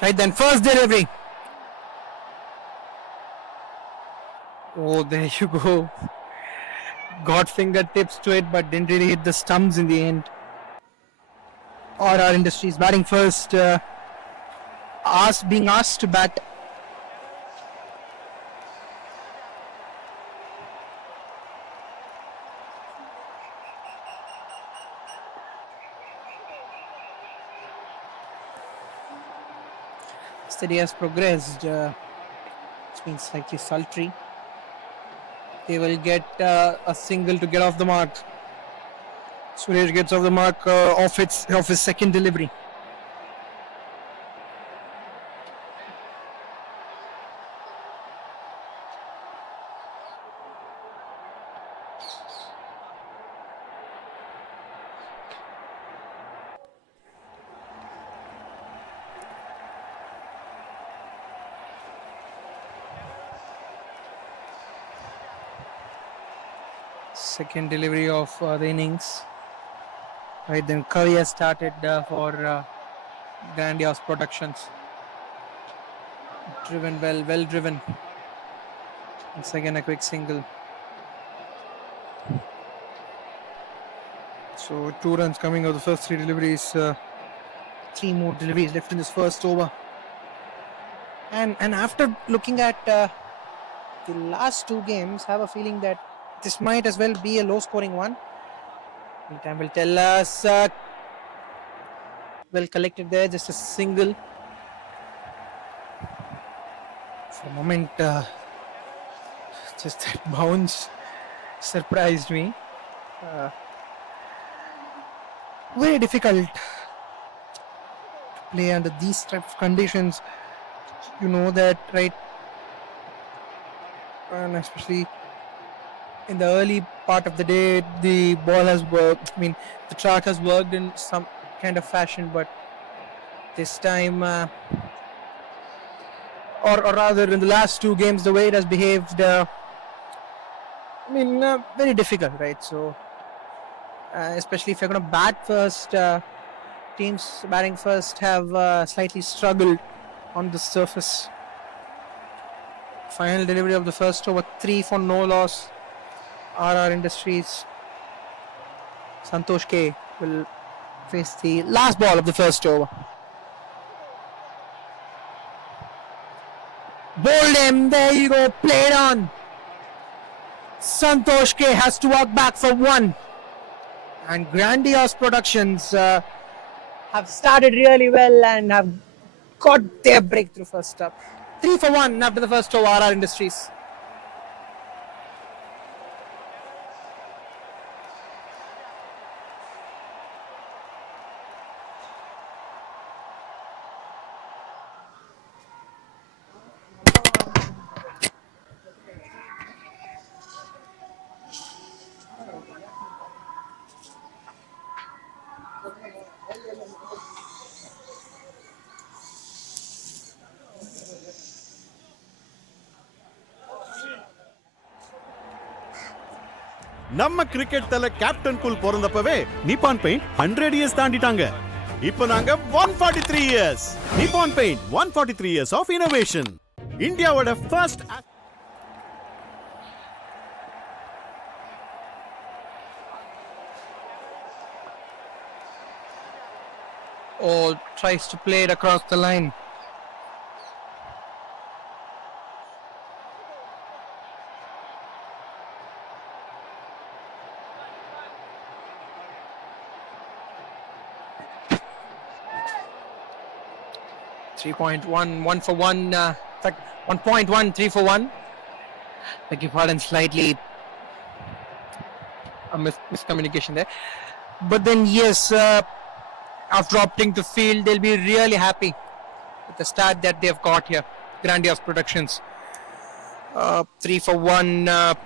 Right then, first delivery. Oh, there you go. Got fingertips to it, but didn't really hit the stumps in the end. RR Industries batting first. Being asked to bat. Steady has progressed. It's been slightly sultry. They will get a single to get off the mark. Suresh gets off the mark off his second delivery. Second delivery of the innings. Right then, Kavi has started for Grandiose Productions. Driven well driven. Once again, a quick single. So 2 runs coming out of the first 3 deliveries. 3 more deliveries left in this first over. And after looking at the last 2 games, I have a feeling that this might as well be a low-scoring one. Time will tell us. Well collected there, just a single. For a moment, just that bounce surprised me. Very difficult to play under these type of conditions. You know that, right? And especially in the early part of the day, the ball has worked. I mean, the track has worked in some kind of fashion, but this time, or rather, in the last 2 games, the way it has behaved, very difficult, right? So, especially if you're going to bat first, teams batting first have slightly struggled on the surface. Final delivery of the first over, 3 for no loss. RR Industries. Santosh K will face the last ball of the first over. Bowled him. There you go. Played on. Santosh K has to walk back for 1. And Grandiose Productions have started really well and have got their breakthrough first up. 3 for 1 after the first over, RR Industries. நம்ம cricket Thala captain cool பிறந்தப்பவே Nippon paint 100 years தாண்டிட்டாங்க. இப்போ நாங்க 143 years. Nippon paint 143 years of innovation. இந்தியாவோட first Tries to play it across the line. One for 1. 1.1, 3 for 1. Beg your pardon, slightly a miscommunication there. But then, yes, after opting to field, they'll be really happy with the start that they've got here. Grandiose Productions. 3 for 1,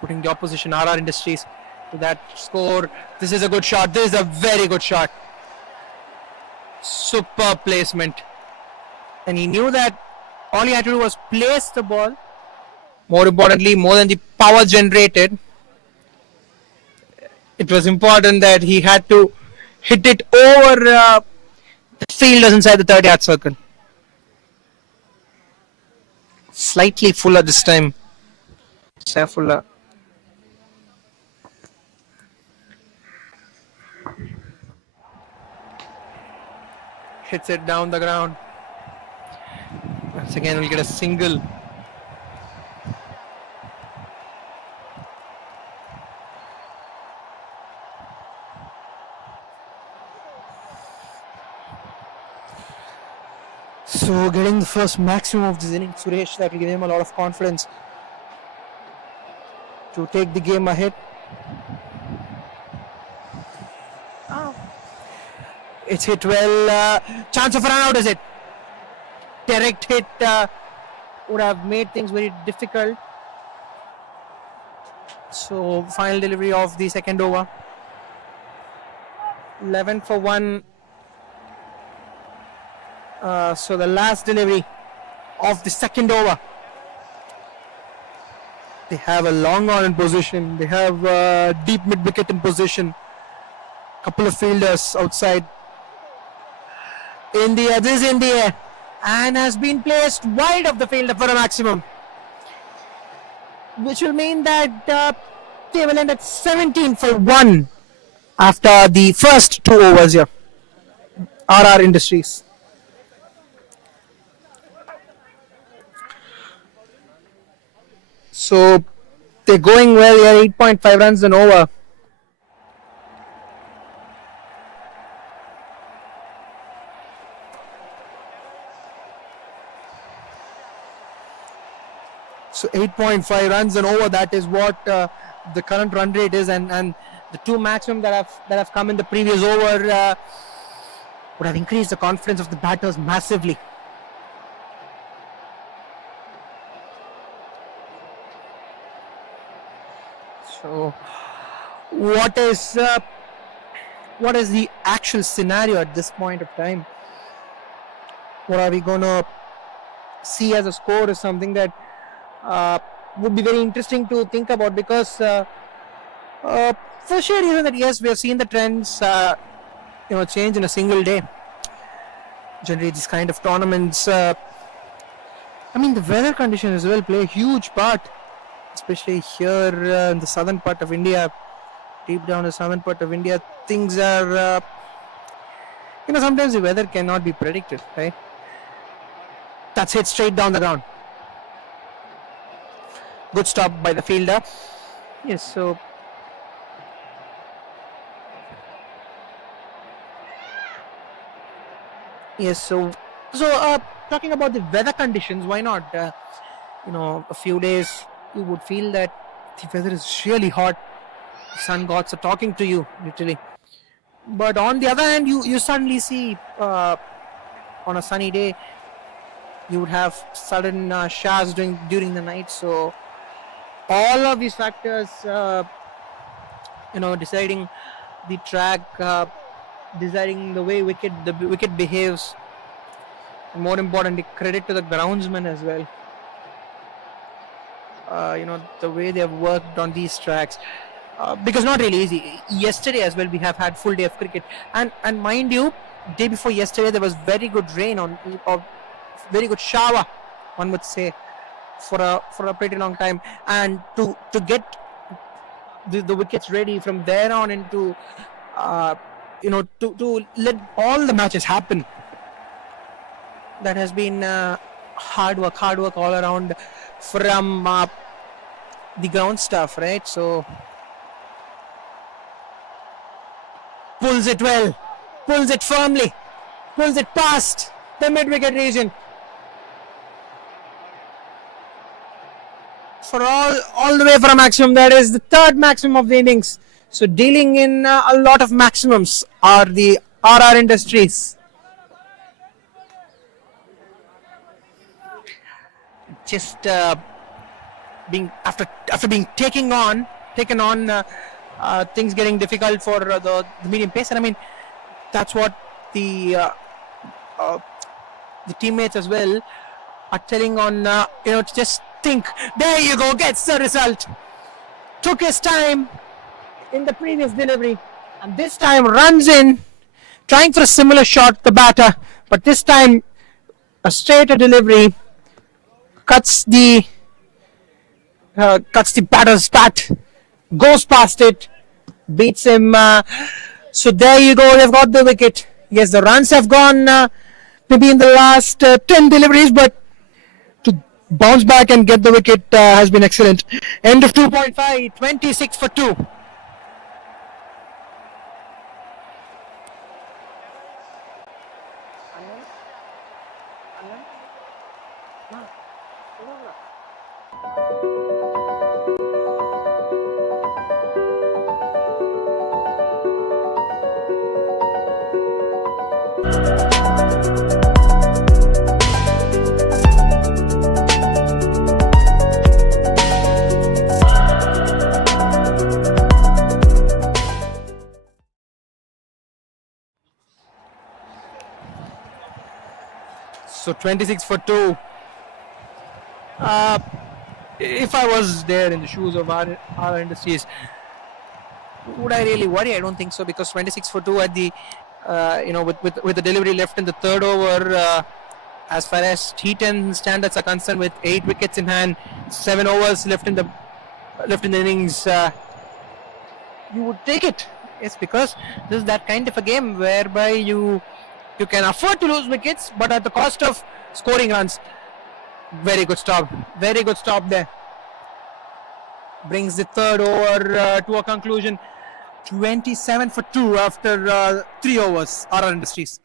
putting the opposition RR Industries to that score. This is a good shot. This is a very good shot. Superb placement. And he knew that all he had to do was place the ball. More importantly, more than the power generated, it was important that he had to hit it over Fielders inside the 30-yard circle. Slightly fuller this time. Fuller. Hits it down the ground. Once again, we'll get a single. So getting the first maximum of this inning, Suresh, that will give him a lot of confidence to take the game ahead. It's hit well. Chance of a run out, is it? Direct hit would have made things very difficult. So final delivery of the second over. 11 for 1. So the last delivery of the second over. They have a long on in position. They have deep mid wicket in position. Couple of fielders outside. In the air, this is in the air, and has been placed wide of the fielder for a maximum, which will mean that they will end at 17 for 1 after the first 2 overs here. RR Industries. So they're going well here, 8.5 runs an over. So 8.5 runs and over, that is what the current run rate is, and the 2 maximum that have come in the previous over would have increased the confidence of the batters massively. So what is the actual scenario at this point of time? What are we going to see as a score is something that would be very interesting to think about, because for sure reason that yes, we have seen the trends change in a single day. Generally these kind of tournaments, the weather conditions as well play a huge part, especially here in the southern part of India. Deep down the southern part of India, things are sometimes the weather cannot be predicted, right? That's hit straight down the ground. Good stop by the fielder. Yes, so talking about the weather conditions, why not? A few days you would feel that the weather is really hot. The sun gods are talking to you, literally. But on the other hand, you suddenly see on a sunny day, you would have sudden showers during the night. So all of these factors, deciding the track, deciding the way the wicket behaves, and more importantly, credit to the groundsman as well. The way they have worked on these tracks, because not really easy. Yesterday as well, we have had full day of cricket, and mind you, day before yesterday there was very good rain or very good shower, one would say, for a pretty long time, and to get the wickets ready from there on into to let all the matches happen, that has been hard work all around from the ground staff, right? So pulls it well, pulls it firmly, pulls it past the mid wicket region. For all the way for a maximum. That is the 3rd maximum of the innings. So dealing in a lot of maximums are the RR Industries. Just being taken on things getting difficult for the medium pace, and that's what the teammates as well are telling on to just think. There you go, gets the result. Took his time in the previous delivery, and this time runs in Trying for a similar shot, the batter, but this time a straighter delivery cuts the batter's bat, goes past it, beats him. So there you go, they've got the wicket. Yes, the runs have gone maybe in the last 10 deliveries, but to bounce back and get the wicket has been excellent. End of 2.5, 26 for 2. So 26 for 2. If I was there in the shoes of our industries, would I really worry? I don't think so, because 26 for 2 at the with the delivery left in the third over, as far as T10 standards are concerned, with 8 wickets in hand, 7 overs left in the innings, you would take it. Yes, because this is that kind of a game whereby you can afford to lose wickets, but at the cost of scoring runs. Very good stop there. Brings the third over to a conclusion. 27 for 2 after 3 overs. RR Industries.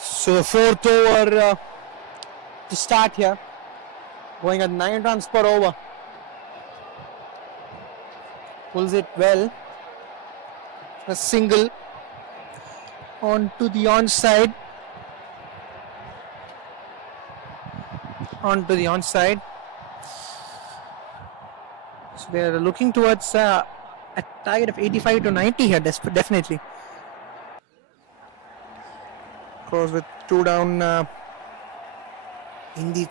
So the fourth over to start here, going at 9 runs per over. Pulls it well. A single onto the onside. So they are looking towards a target of 85 to 90 here, definitely. Cross with 2 down in the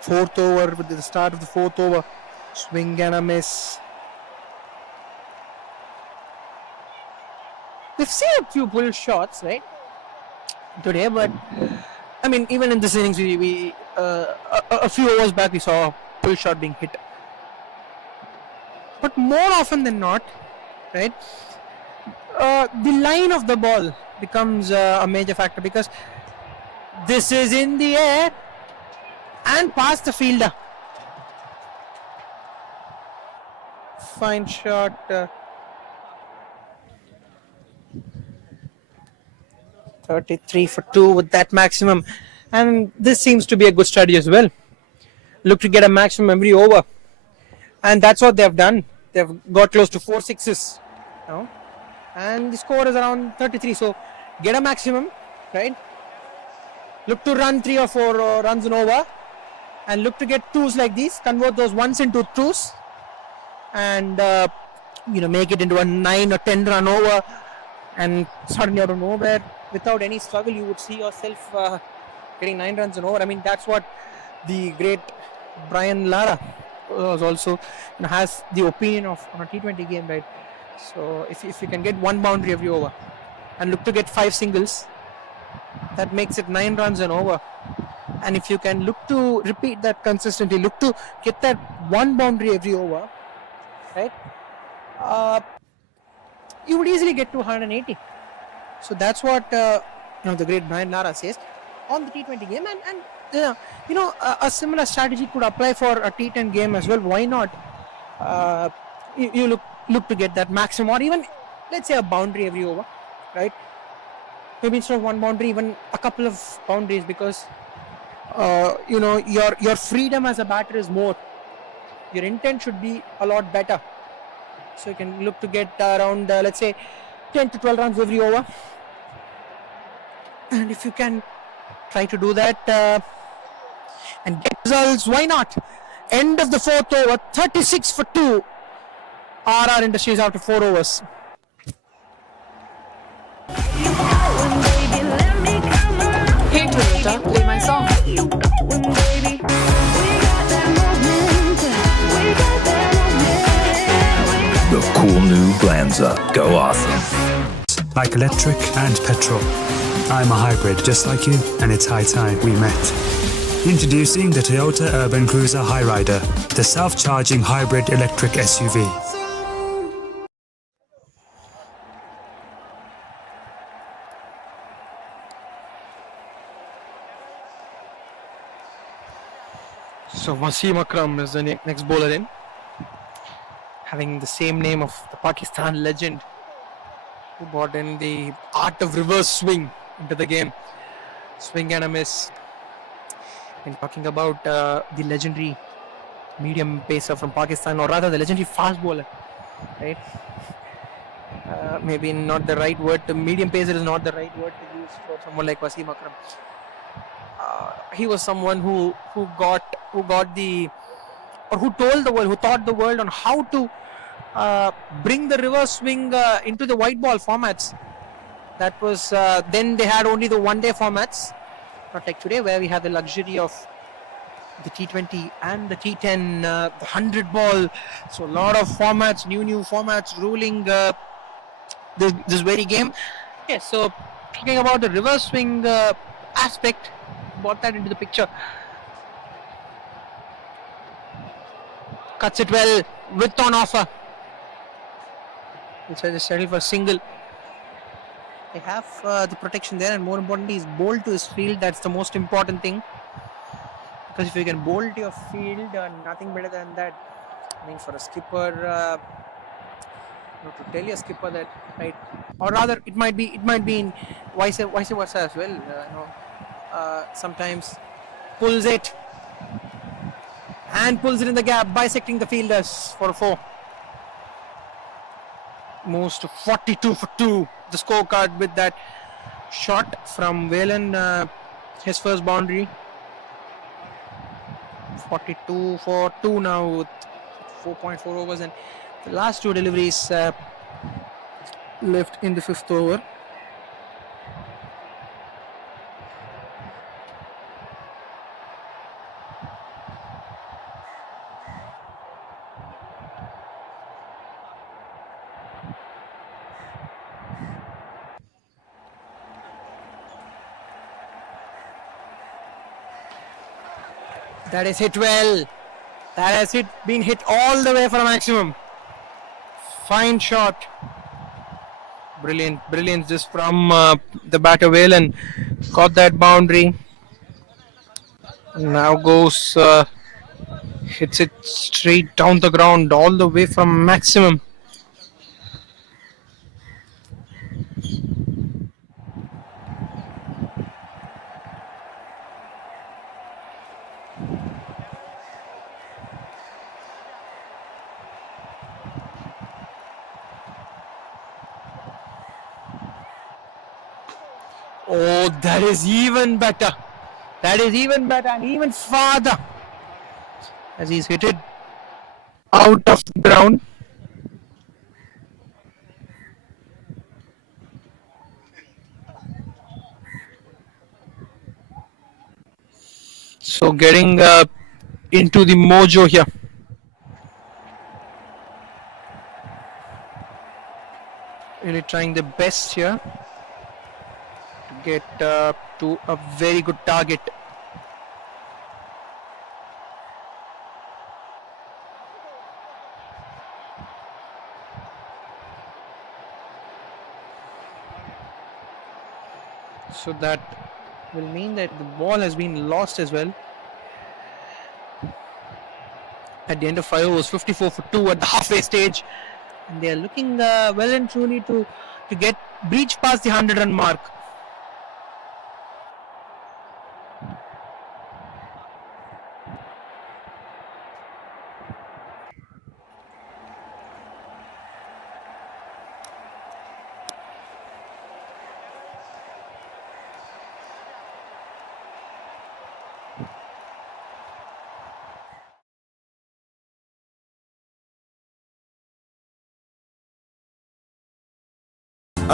fourth over, with the start of the fourth over. Swing and a miss. We've seen a few pull shots, right, today, but I mean, even in this innings, we a few overs back, we saw a pull shot being hit. But more often than not, right, the line of the ball becomes a major factor, because this is in the air and past the fielder. Fine shot. 33 for 2 with that maximum, and this seems to be a good strategy as well. Look to get a maximum every over, and that's what they've done. They've got close to 4 sixes now, and the score is around 33. So get a maximum, right? Look to run 3 or 4 runs an over, and look to get twos like these. Convert those ones into twos, and make it into a 9 or 10 run over. And suddenly out of nowhere, without any struggle, you would see yourself getting 9 runs and over. I mean, that's what the great Brian Lara was also has the opinion of on a T20 game, right? So if you can get 1 boundary every over and look to get 5 singles, that makes it 9 runs and over. And if you can look to repeat that consistently, look to get that 1 boundary every over, right? You would easily get to 180. So that's what the great Brian Lara says on the T20 game, and a similar strategy could apply for a T10 game as well. Why not? You look to get that maximum, or even let's say a boundary every over. right? Maybe instead of one boundary, even a couple of boundaries, because your freedom as a batter is more. Your intent should be a lot better. So you can look to get around, let's say, 10 to 12 runs every over. And if you can try to do that and get results, why not? End of the fourth over, 36 for 2. RR Industries after 4 overs. Hey Toyota, play my song. The cool new Glanza. Go awesome. Like electric and petrol. I'm a hybrid just like you, and it's high time we met. Introducing the Toyota Urban Cruiser Highrider, the self-charging hybrid electric SUV. So Wasim Akram is the next bowler in, having the same name of the Pakistan legend who brought in the art of reverse swing into the game. Swing and a miss. And talking about the legendary medium pacer from Pakistan, or rather the legendary fast bowler, right? Maybe not the right word. The medium pacer is not the right word to use for someone like Wasim Akram. He was someone who got the, or who told the world, who taught the world on how to bring the reverse swing into the white ball formats. That was then they had only the one-day formats, not like today where we have the luxury of the T20 and the T10, the 100 ball. So a lot of formats, new formats ruling this very game. Yes, so talking about the reverse swing aspect, brought that into the picture. Cuts it well, width on offer. It's just settle for a single. They have the protection there, and more importantly, he's bowled to his field. That's the most important thing. Because if you can bowl to your field, nothing better than that. I mean, for a skipper, to tell your skipper that, right? Or rather, it might be in vice versa as well. Sometimes pulls it and pulls it in the gap, bisecting the fielders for a 4. Moves to 42 for 2. The scorecard with that shot from Whelan, his first boundary. 42 for 2 now with 4.4 overs, and the last 2 deliveries left in the 5th over. That is hit well. That has been hit all the way for a maximum. Fine shot. Brilliant just from the batter Whelan. Got that boundary. Now goes, hits it straight down the ground all the way from maximum. Oh, that is even better. That is even better and even farther. As he's hit it out of the ground. So getting into the mojo here. Really trying the best here to get to a very good target. So that will mean that the ball has been lost as well. At the end of 5 overs, 54 for 2 at the halfway stage. And they are looking well and truly to get breach past the 100-run mark.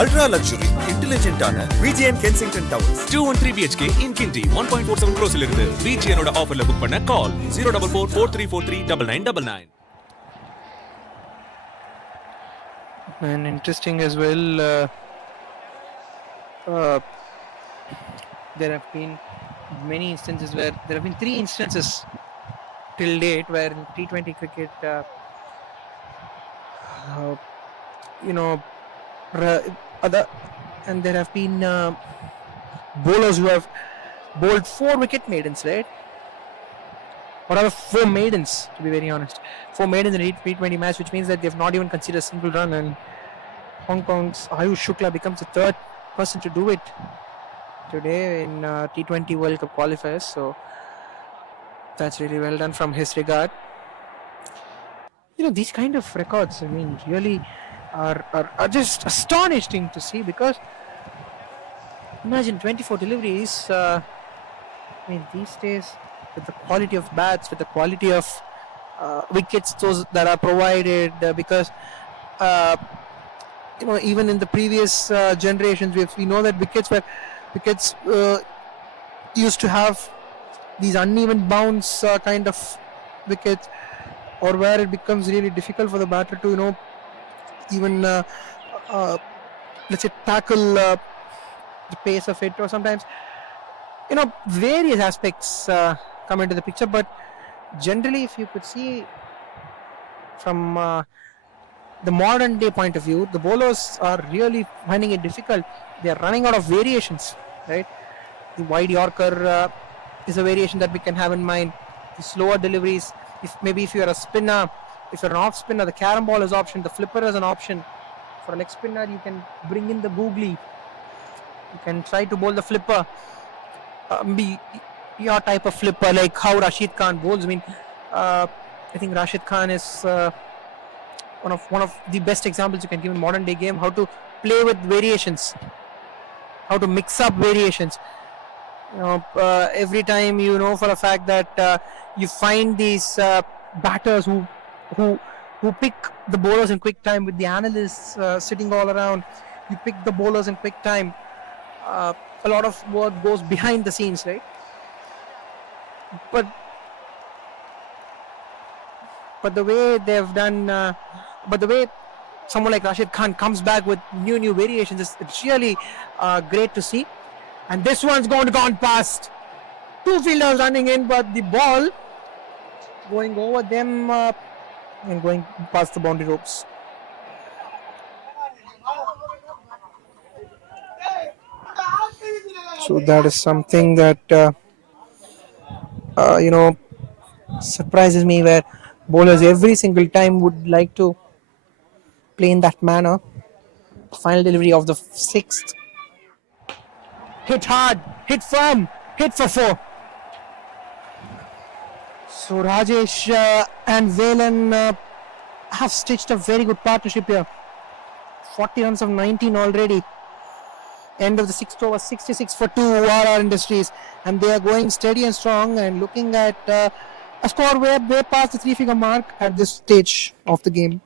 Ultra luxury, intelligent ஆன VGN Kensington Towers. 213 BHK in Kinti 1.47 crores இலிருந்து VGN ஓட ஆஃபர்ல book பண்ண கால் 04443439999. And interesting as well, there have been many instances where there have been 3 instances till date where in T20 cricket, and there have been bowlers who have bowled 4 wicket maidens, right? Or rather 4 maidens, to be very honest. 4 maidens in a T20 match, which means that they have not even considered a single run, and Hong Kong's Ayush Shukla becomes the 3rd person to do it today in T20 World Cup qualifiers. So that's really well done from his regard. These kind of records, I mean, really are just astonishing to see, because imagine 24 deliveries. I mean, these days, with the quality of bats, with the quality of wickets those that are provided, because even in the previous generations, we know that wickets used to have these uneven bounce kind of wickets, or where it becomes really difficult for the batter to even let's say tackle the pace of it, or sometimes various aspects come into the picture. But generally, if you could see from the modern day point of view, the bowlers are really finding it difficult. They are running out of variations, right? The wide Yorker is a variation that we can have in mind. The slower deliveries, if you are a spinner, if you're an off spinner, the carom ball is option, the flipper is an option. For a leg spinner, you can bring in the googly, you can try to bowl the flipper, be your type of flipper, like how Rashid Khan bowls. I mean, I think Rashid Khan is one of the best examples you can give in modern day game, how to play with variations, how to mix up variations. Every time for a fact that you find these batters who pick the bowlers in quick time, with the analysts sitting all around. You pick the bowlers in quick time. A lot of work goes behind the scenes, right? But the way they've done, but the way someone like Rashid Khan comes back with new variations, it's really great to see. And this one's gone past 2 fielders running in, but the ball going over them and going past the boundary ropes. So that is something that surprises me, where bowlers every single time would like to play in that manner. Final delivery of the 6th. Hit hard, hit firm, hit for 4. So Rajesh and Velan have stitched a very good partnership here. 40 runs of 19 already. End of the 6th over, 66 for 2 RR Industries, and they are going steady and strong and looking at a score way past the 3-figure mark at this stage of the game.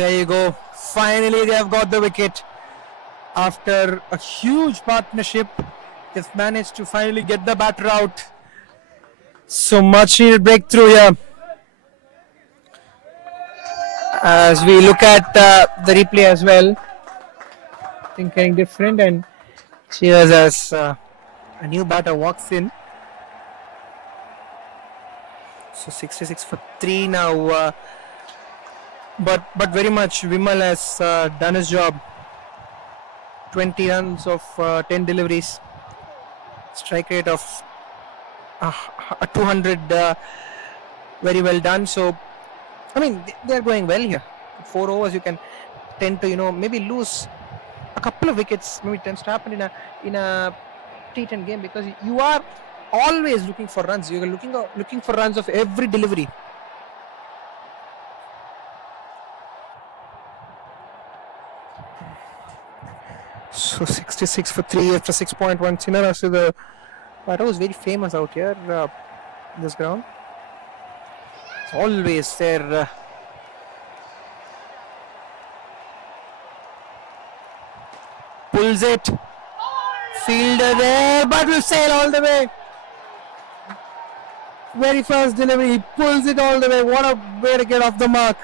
There you go. Finally, they have got the wicket. After a huge partnership, they've managed to finally get the batter out. So much needed breakthrough here. As we look at the replay as well, thinking different, and cheers as a new batter walks in. So 66 for 3 now, but very much Vimal has done his job. 20 runs of 10 deliveries, strike rate of 200, very well done. So I mean, they're going well here. 4 overs, you can tend to maybe lose a couple of wickets. Maybe it tends to happen in a T10 game, because you are always looking for runs. You're looking for runs of every delivery. So 66 for 3 after 6.1. Sinara, so the batter was very famous out here, this ground. It's always there. Pulls it. Fielder there, but will sail all the way. Very fast delivery. He pulls it all the way. What a way to get off the mark.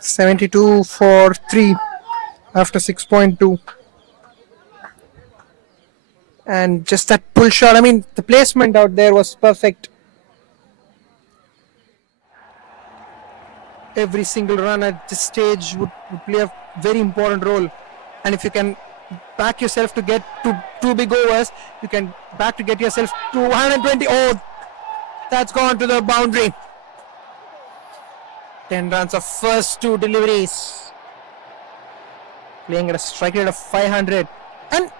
72 for 3 after 6.2. And just that pull shot. I mean, the placement out there was perfect. Every single run at this stage would play a very important role. And if you can back yourself to get to 2 big overs, you can back to get yourself to 120. Oh, that's gone to the boundary. 10 runs of first 2 deliveries. Playing at a strike rate of 500. And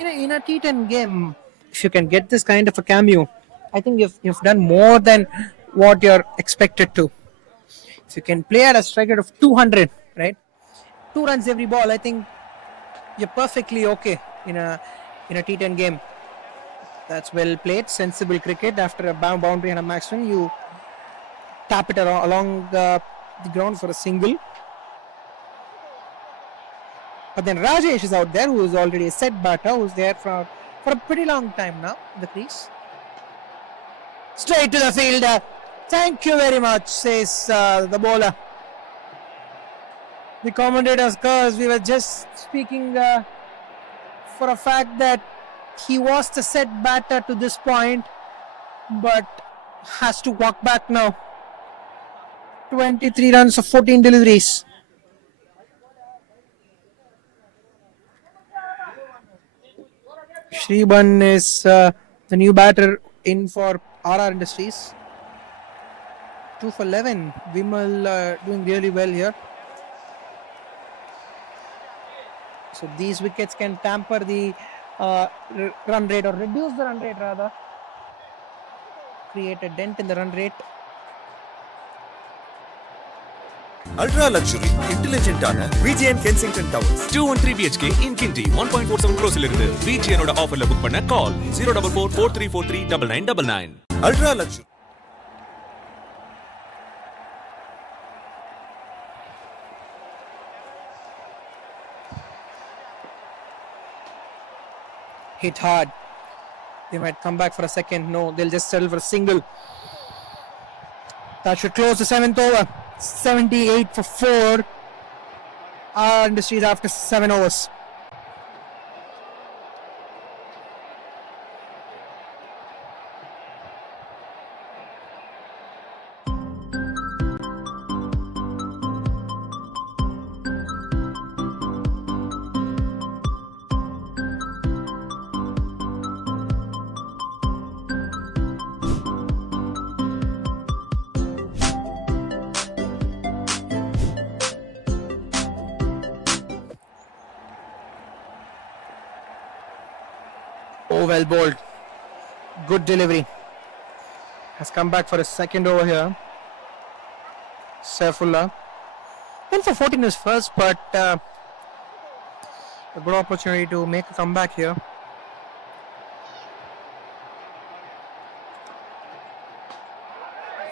in a T10 game, if you can get this kind of a cameo, I think you've done more than what you're expected to. If you can play at a strike rate of 200, right? 2 runs every ball, I think you're perfectly okay in a T10 game. That's well played, sensible cricket. After a boundary and a maximum, you tap it along the ground for a single. But then Rajesh is out there, who is already a set batter, who's there for a pretty long time now in the crease. Straight to the fielder. Thank you very much, says the bowler. The commentators, because we were just speaking for a fact that he was the set batter to this point, but has to walk back now. 23 runs of 14 deliveries. Shriban is the new batter in for RR Industries. 2 for 11. Vimal doing really well here. So these wickets can tamper the run rate, or reduce the run rate rather. Create a dent in the run rate. Ultra luxury, intelligent ஆன VGN Kensington Towers. 213 BHK in Kinti 1.47 crores இருந்து VGN ஓட ஆஃபர்ல book பண்ண கால் 04443439999. Ultra luxury. Hit hard. They might come back for a second. No, they'll just settle for a single. That should close the 7th over. 78 for 4. RR Industries after 7 overs. Oh, well bowled. Good delivery. Has come back for a second over here. Saifullah. Went for 14 is first, but a good opportunity to make a comeback here.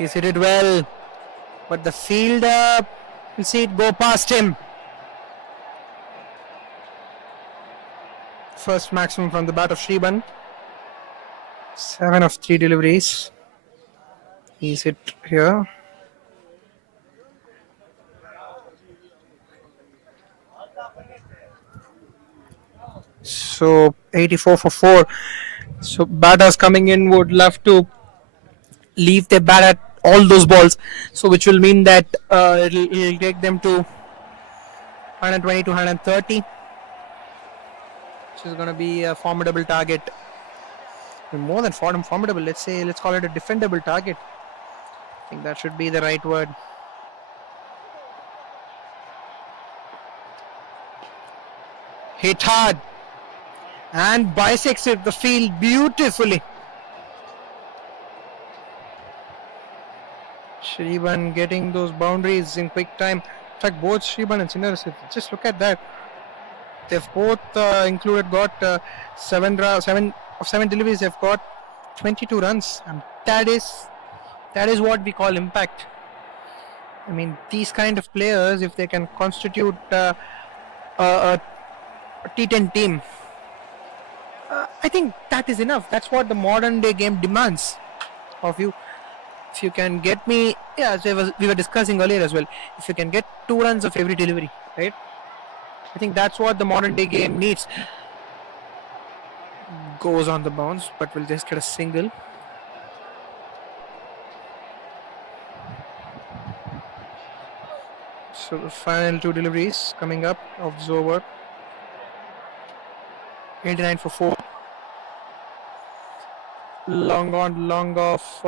He's hit it well, but the fielder will see it go past him. First maximum from the bat of Shriban. 7 of 3 deliveries. He's hit here. So 84 for 4. So batters coming in would love to leave their bat at all those balls. So which will mean that it'll take them to 120 to 130. Which is going to be a formidable target. More than formidable. Let's call it a defendable target. I think that should be the right word. Hit hard and bisected the field beautifully. Shriban getting those boundaries in quick time. In fact, both Shriban and Chinnarasith, just look at that. They've both got 7 deliveries. They've got 22 runs, and that is what we call impact. I mean, these kind of players, if they can constitute a T10 team, I think that is enough. That's what the modern day game demands of you. If you can get me, as we were discussing earlier as well, if you can get 2 runs of every delivery, right? I think that's what the modern day game needs. Goes on the bounce, but will just get a single. So the final 2 deliveries coming up of this over. 89 for 4. Long on, long off.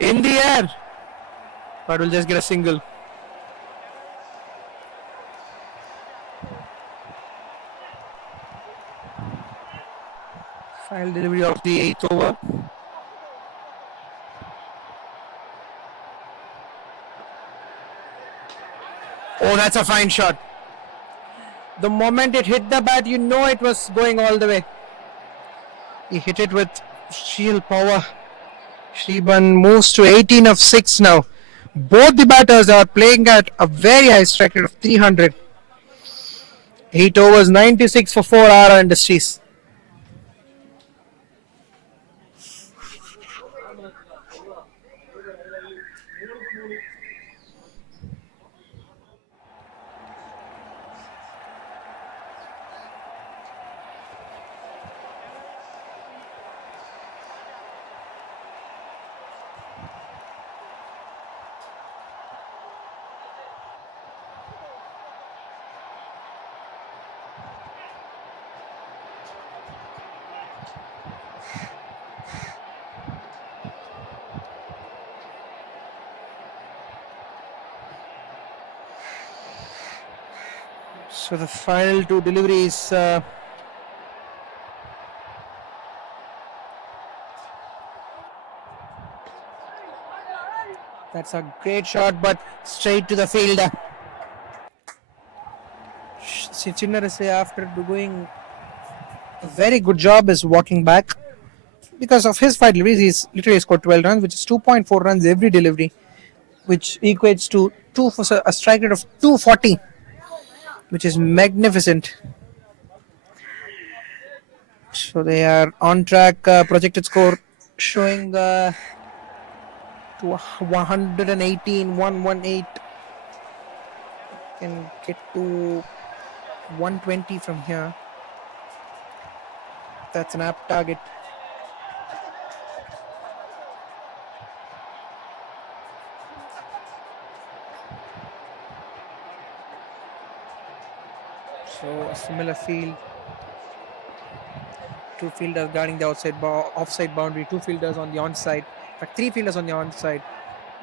In the air, but will just get a single. Final delivery of the 8th over. Oh, that's a fine shot. The moment it hit the bat, you know it was going all the way. He hit it with sheer power. Shriban moves to 18 of 6 now. Both the batters are playing at a very high strike rate of 300. 8 overs, 96 for 4 RR Industries. So the final 2 deliveries. That's a great shot, but straight to the fielder. Chinnarasith, after doing a very good job, is walking back. Because of his 5 deliveries, he's literally scored 12 runs, which is 2.4 runs every delivery, which equates to a strike rate of 240. Which is magnificent. So they are on track. Projected score showing to 118, 118. Can get to 120 from here. That's an apt target. So a similar field. 2 fielders guarding the offside boundary. 2 fielders on the onside. In fact, 3 fielders on the onside.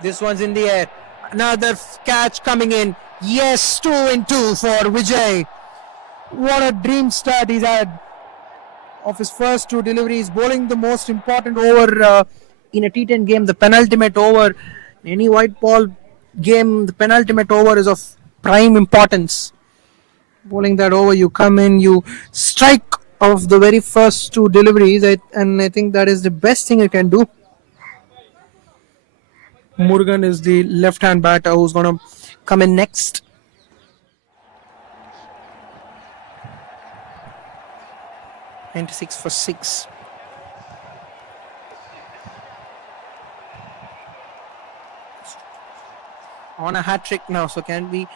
This one's in the air. Another catch coming in. Yes, 2 in 2 for Vijay. What a dream start he's had of his first 2 deliveries. Bowling the most important over in a T10 game, the penultimate over. In any white ball game, the penultimate over is of prime importance. Bowling that over, you come in, you strike of the very first two deliveries, and I think that is the best thing you can do. Murugan is the left-hand batter who's going to come in next. "96 for 6. On a hat trick now, so can we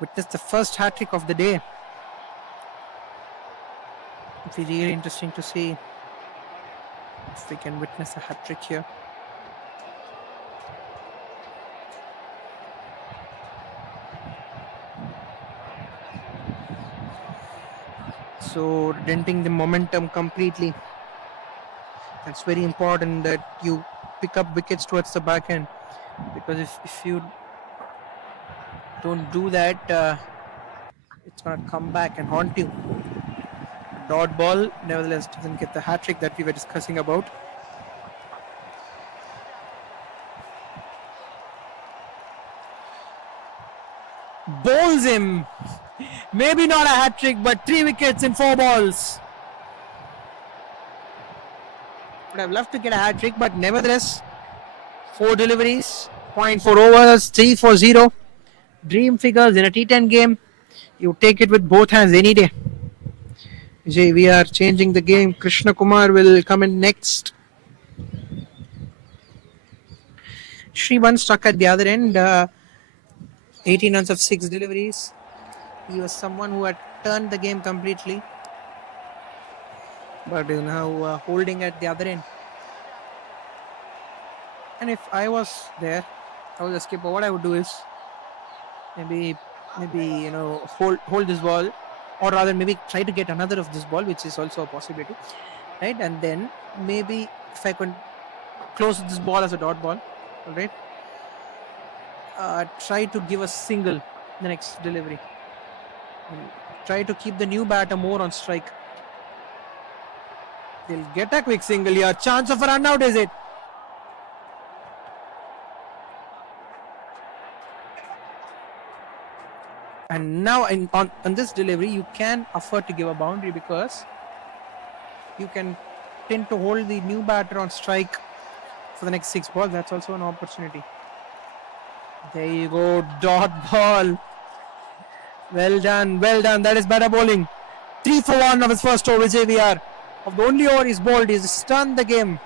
witness the first hat trick of the day? It'll be really interesting to see if we can witness a hat trick here. So denting the momentum completely. That's very important that you pick up wickets towards the back end, because if you don't do that, it's going to come back and haunt you. Dot ball, nevertheless, doesn't get the hat trick that we were discussing about. Bowls him. Maybe not a hat trick, but 3 wickets in 4 balls. Would have loved to get a hat trick, but nevertheless, 4 deliveries, 0.4 overs, 3 for 0. Dream figures in a T10 game. You take it with both hands any day. Vijay, we are changing the game. Krishna Kumar will come in next. Shrivan stuck at the other end. 18 runs of 6 deliveries. He was someone who had turned the game completely, but is now holding at the other end. And if I was there, I was a skipper, what I would do is maybe hold this ball, or rather maybe try to get another of this ball, which is also a possibility, right? And then maybe if I could close this ball as a dot ball, all right, try to give a single the next delivery. Try to keep the new batter more on strike. They'll get a quick single here. Chance of a run out, is it? And now on this delivery, you can afford to give a boundary, because you can tend to hold the new batter on strike for the next 6 balls. That's also an opportunity. There you go, dot ball. Well done, well done. That is better bowling. 3 for 1 of his first over, Vijay VR. Of the only over he's bowled, he's stunned the game.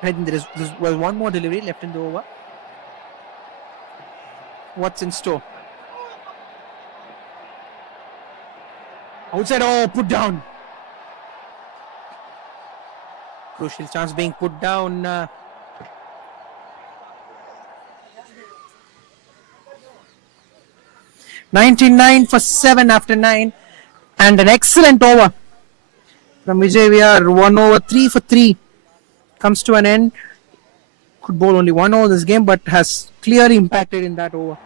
I think there was one more delivery left in the over. What's in store? Outside, oh, put down. Crucial chance being put down. 99 for 7 after 9, and an excellent over from Vijay VR. 1 over, 3 for 3 comes to an end. Could bowl only 1 over this game, but has clearly impacted in that over.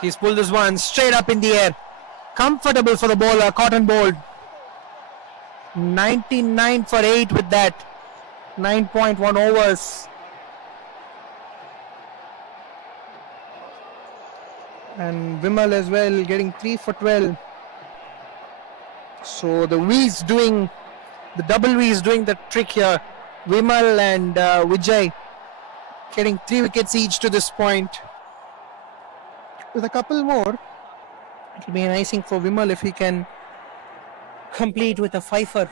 He's pulled this one straight up in the air. Comfortable for the bowler, cotton bowled. 99 for 8 with that. 9.1 overs. And Vimal as well, getting 3 for 12. So the double V is doing the trick here. Vimal and Vijay getting 3 wickets each to this point. With a couple more, it will be an icing for Vimal if he can complete with a fifer.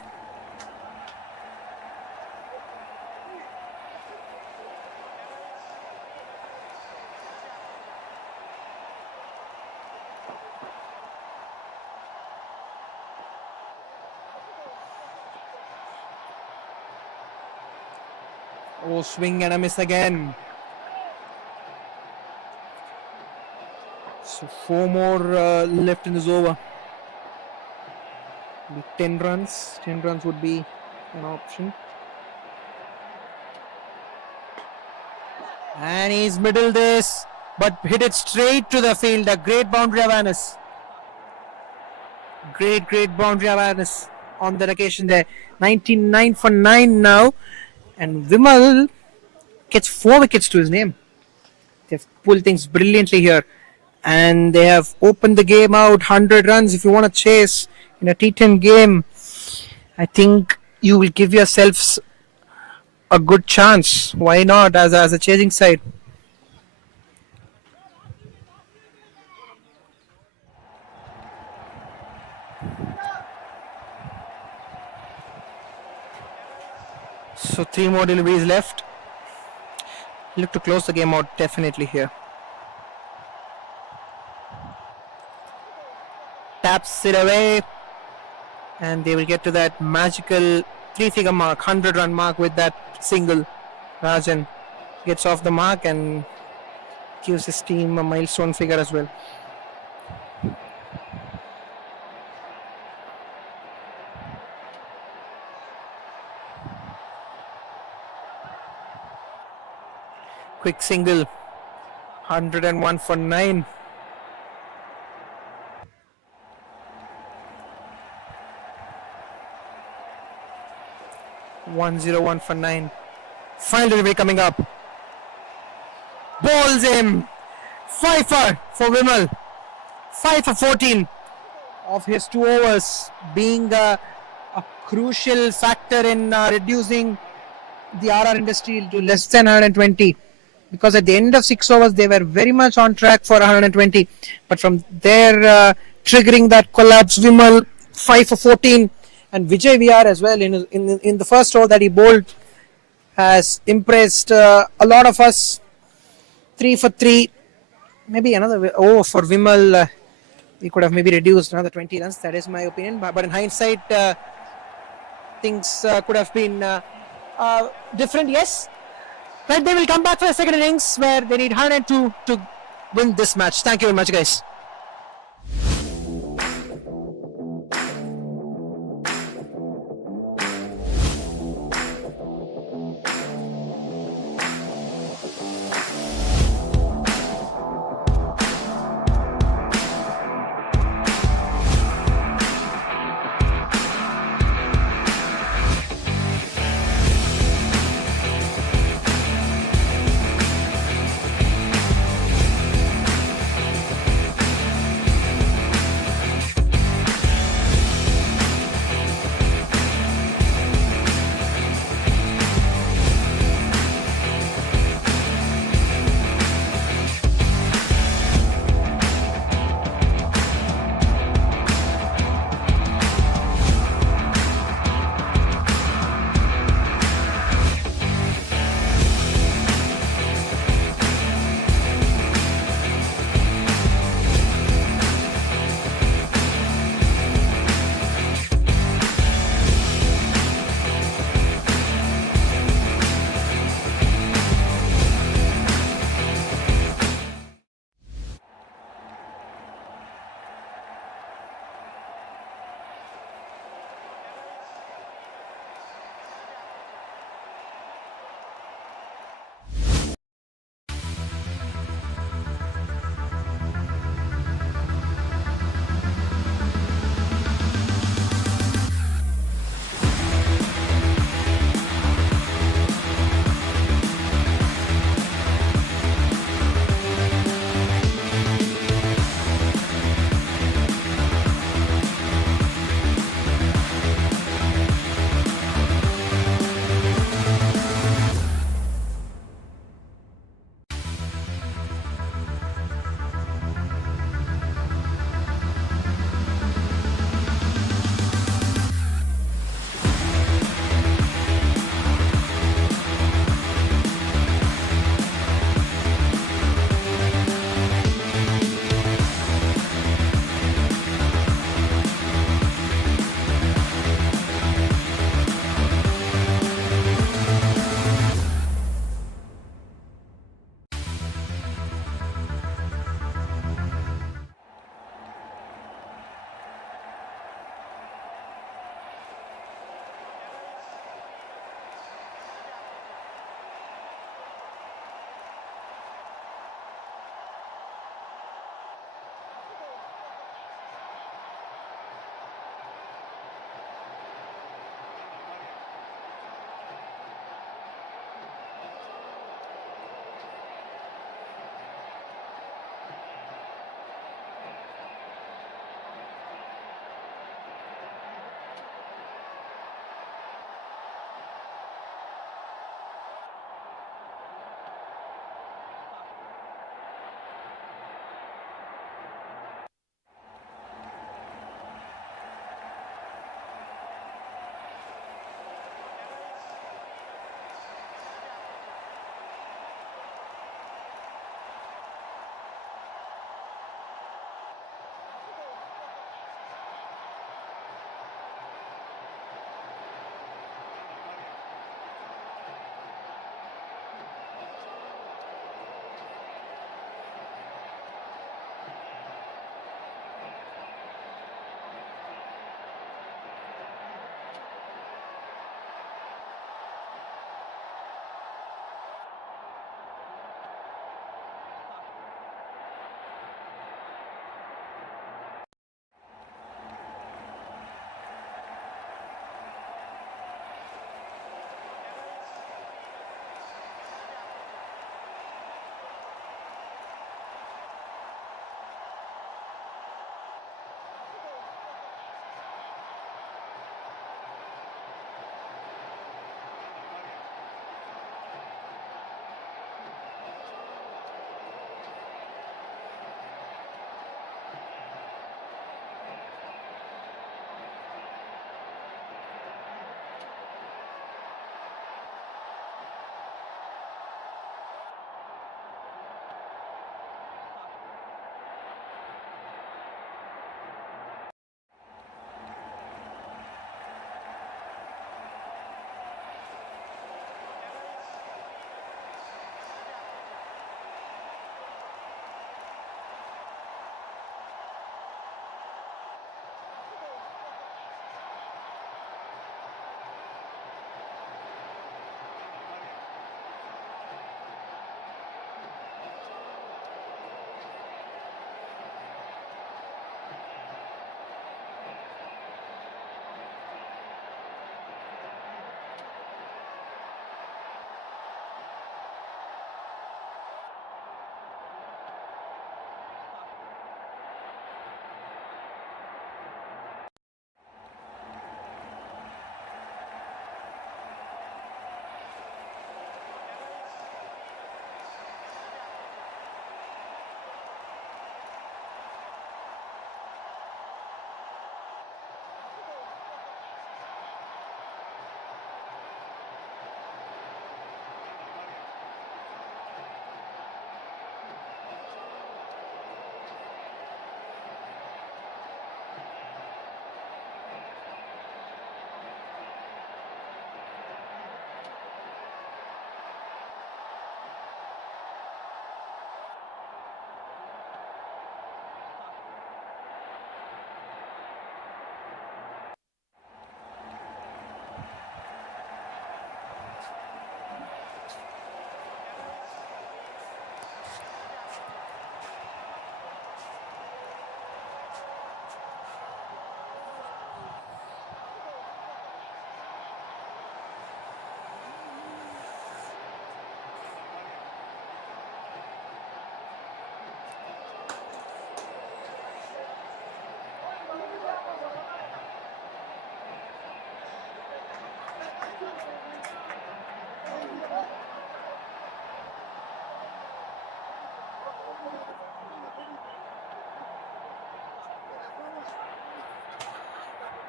Oh, swing and a miss again. So 4 more left in this over. Be 10 runs. 10 runs would be an option. And he's middled this, but hit it straight to the field. A great boundary awareness. Great boundary awareness on that occasion there. 99 for 9 now. And Vimal gets 4 wickets to his name. They've pulled things brilliantly here. And they have opened the game out. 100 runs if you want to chase in a T10 game. I think you will give yourselves a good chance. Why not as a chasing side? So 3 more deliveries left. Look to close the game out definitely here. Taps it away. And they will get to that magical 3-figure mark, 100-run mark with that single. Rajan gets off the mark and gives his team a milestone figure as well. Quick single, 101 for 9. .101 for 9. Final delivery coming up. Bowls him. 5 for Vimal. 5 for 14 of his 2 overs, being a crucial factor in reducing the RR industry to less than 120. Because at the end of 6 overs, they were very much on track for 120. But from there, triggering that collapse, Vimal 5 for 14. And Vijay VR as well in the first over that he bowled has impressed a lot of us. 3 for 3. Maybe another over for Vimal. We could have maybe reduced another 20 runs. That is my opinion. But in hindsight, things could have been different, yes. But they will come back for the second innings where they need 102 to win this match. Thank you very much, guys.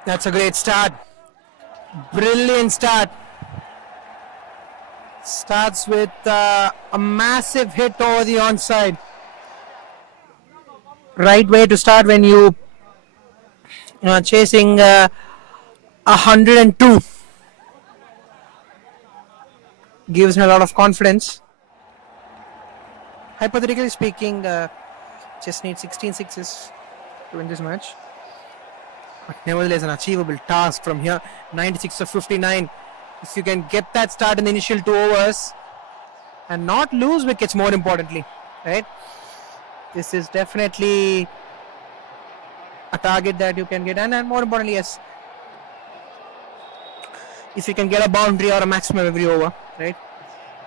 That's a great start. Brilliant start. Starts with a massive hit over the onside. Right way to start when you are chasing 102. Gives me a lot of confidence. Hypothetically speaking, just need 16 sixes to win this match. But nevertheless, an achievable task from here. 96 of 59. If you can get that start in the initial 2 overs and not lose wickets, more importantly, right? This is definitely a target that you can get, and more importantly, yes, if you can get a boundary or a maximum every over, right?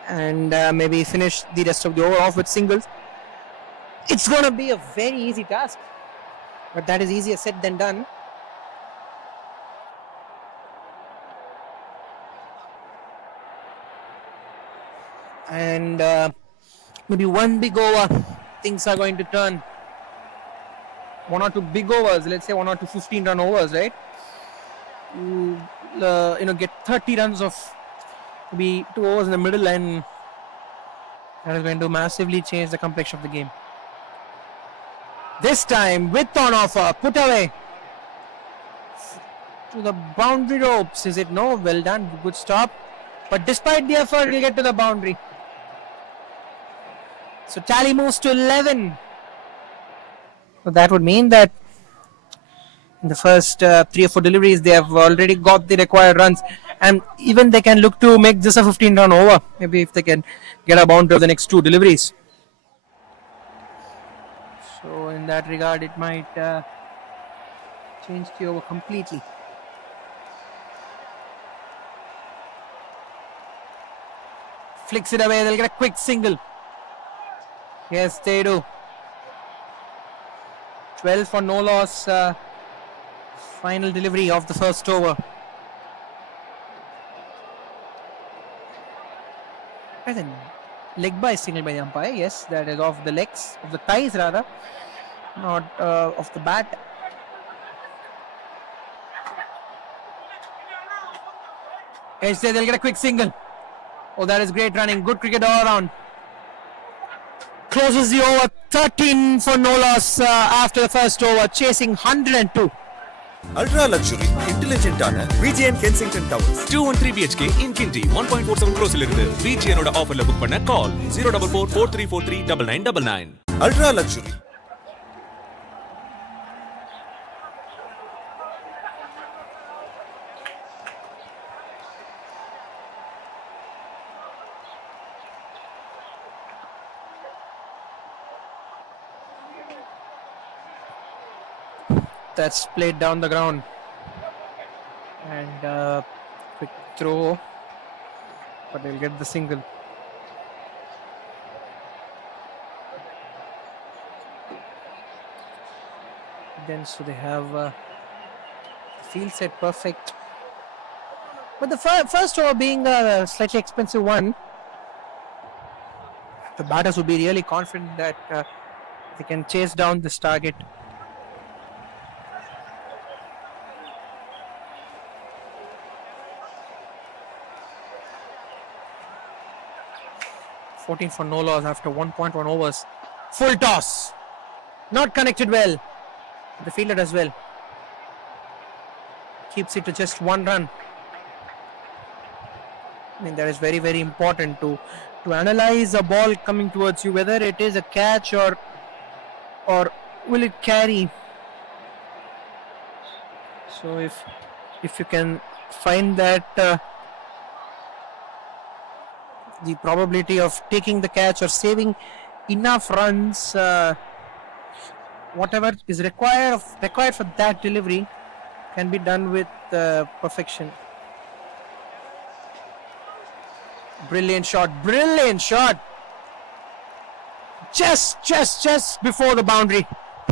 And maybe finish the rest of the over off with singles, it's going to be a very easy task. But that is easier said than done. And maybe one big over, things are going to turn. 1 or 2 big overs, let's say 1 or 2 15-run overs, right? You get 30 runs of maybe 2 overs in the middle, and that is going to massively change the complexion of the game. This time with on offer, put away to the boundary ropes. Is it no? Well done, good stop. But despite the effort, we'll get to the boundary. So tally moves to 11. So that would mean that in the first 3 or 4 deliveries, they have already got the required runs. And even they can look to make this a 15-run over. Maybe if they can get a boundary of the next 2 deliveries. So in that regard, it might change the over completely. Flicks it away, they'll get a quick single. Yes, they do. 12 for no loss. Final delivery of the first over. I think leg by single by the umpire. Yes, that is off the legs, of the thighs rather, not off the bat. Yes, they'll get a quick single. Oh, that is great running. Good cricket all around. Closes the over. 13 for no loss after the first over. Chasing 102. Ultra luxury, intelligent ஆன VGN Kensington Towers. 213 BHK in Kinti 1.47 crores இருந்து VGN ஓட ஆஃபர்ல book பண்ண கால் 04443439999. Ultra luxury. That's played down the ground, and quick throw, but they'll get the single. Then so they have field set perfect, but the first over being a slightly expensive one, the batters would be really confident that they can chase down this target. 14 for no loss after 1.1 overs. Full toss. Not connected well. The fielder does well. Keeps it to just 1 run. I mean, that is very, very important to analyze a ball coming towards you, whether it is a catch or will it carry. So if you can find that the probability of taking the catch or saving enough runs, whatever is required for that delivery, can be done with perfection. Brilliant shot! Just before the boundary.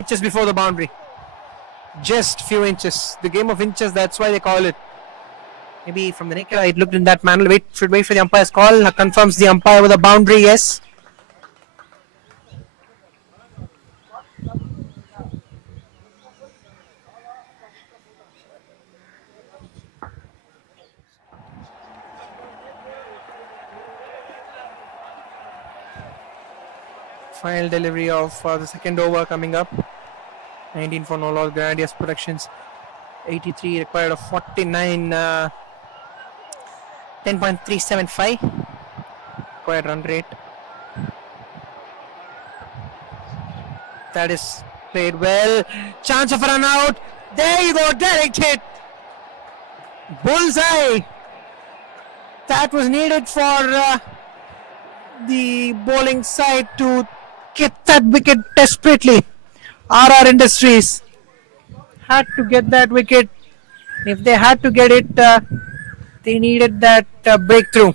Just before the boundary. Just few inches. The game of inches, that's why they call it. Maybe from the naked eye, it looked in that manner. Should wait for the umpire's call. Confirms the umpire with a boundary, yes. Final delivery of the second over coming up. 19 for no loss. Grandiose Productions. 83 required of 49. 10.375 required run rate. That is played well. Chance of a run out. There you go. Direct hit. Bullseye. That was needed for the bowling side to get that wicket desperately. RR Industries had to get that wicket. If they had to get it, they needed that breakthrough.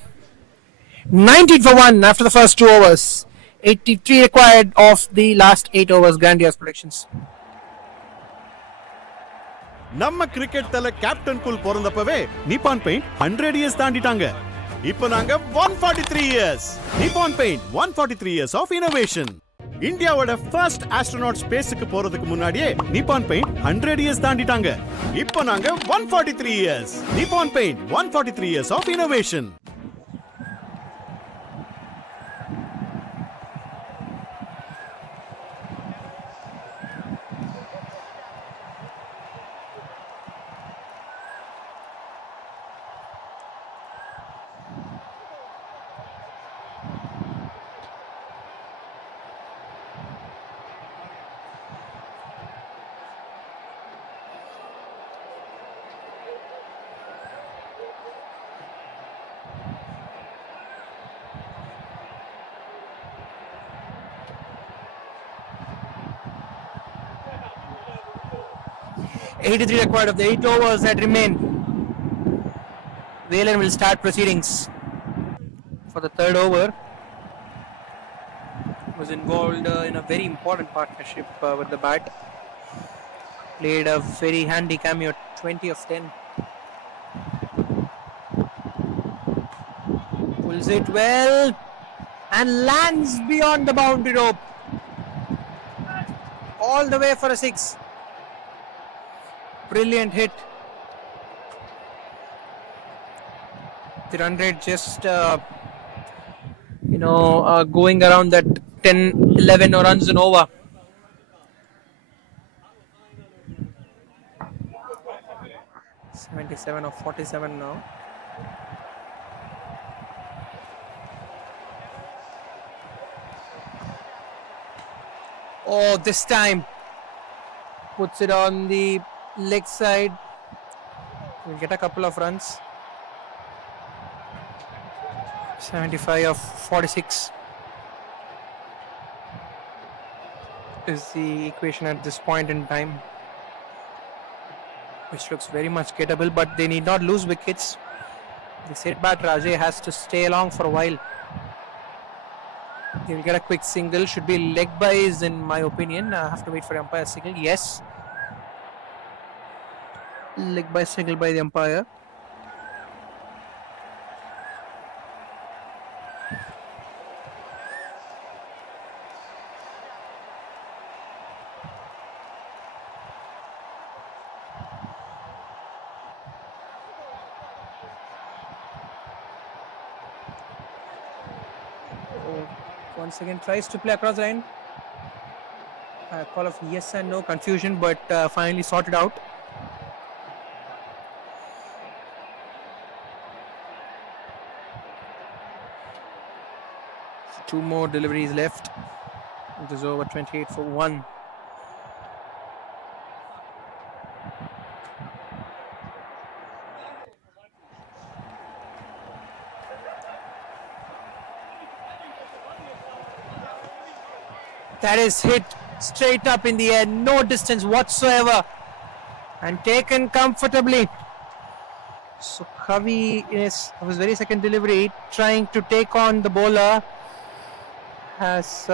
19 for 1 after the first 2 overs. 83 required of the last 8 overs. Grandiose Productions. நம்ம cricket Thala captain cool பிறந்தப்பவே Nippon paint 100 years தாண்டிட்டாங்க. இப்போ நாங்க 143 years. Nippon paint 143 years of innovation. இந்தியாவோட first astronaut ஸ்பேஸ்க்கு போறதுக்கு முன்னாடியே நிப்பான் paint 100 years தாண்டிட்டாங்க. இப்போ நாங்க 143 years. Nippon paint 143 years of innovation. $83 required of the 8 overs that remain. Whelan will start proceedings for the third over. Was involved in a very important partnership with the bat. Played a very handy cameo, 20 of 10. Pulls it well and lands beyond the boundary rope. All the way for a 6. Brilliant hit. The run rate just going around that 10-11 runs and over. $77 or 47 now. Oh, this time puts it on the leg side. We'll get a couple of runs. 75 of 46 is the equation at this point in time, which looks very much gettable, but they need not lose wickets. The set bat Rajay has to stay along for a while. They will get a quick single. Should be leg byes in my opinion. I have to wait for the umpire signal. Yes, leg by signal by the umpire. Once again tries to play across the line. A call of yes and no, confusion, but finally sorted out. Two more deliveries left. It is over. 28 for 1. That is hit straight up in the air, no distance whatsoever, and taken comfortably. So Kavi, in his very second delivery, trying to take on the bowler, has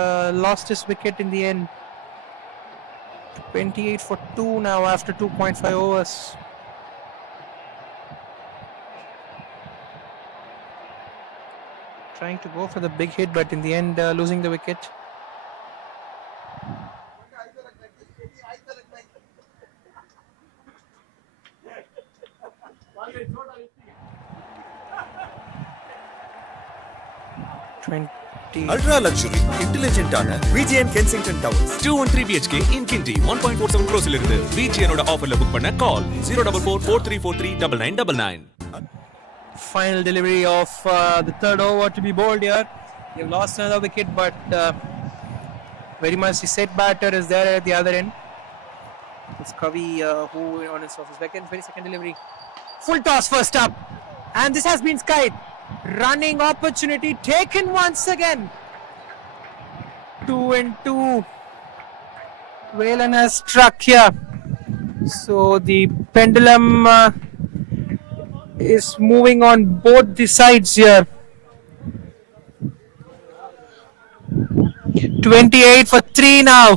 lost his wicket in the end. 28 for 2 now after 2.5 overs. Trying to go for the big hit, but in the end losing the wicket. Ultra luxury, intelligent ஆன VGN Kensington Towers. 2 and 3 BHK in Kinti 1.47 crores இருந்து BGN ஓட ஆஃபர்ல book பண்ண கால் 04443439999. Final delivery of the third over to be bowled here. They've lost another wicket, but very much the set batter is there at the other end. It's Kavi who on his second, very second delivery. Full toss first up, and this has been skied. Running opportunity taken once again. 2 and 2. Whalen has struck here, so the pendulum is moving on both the sides here. 28 for 3 now,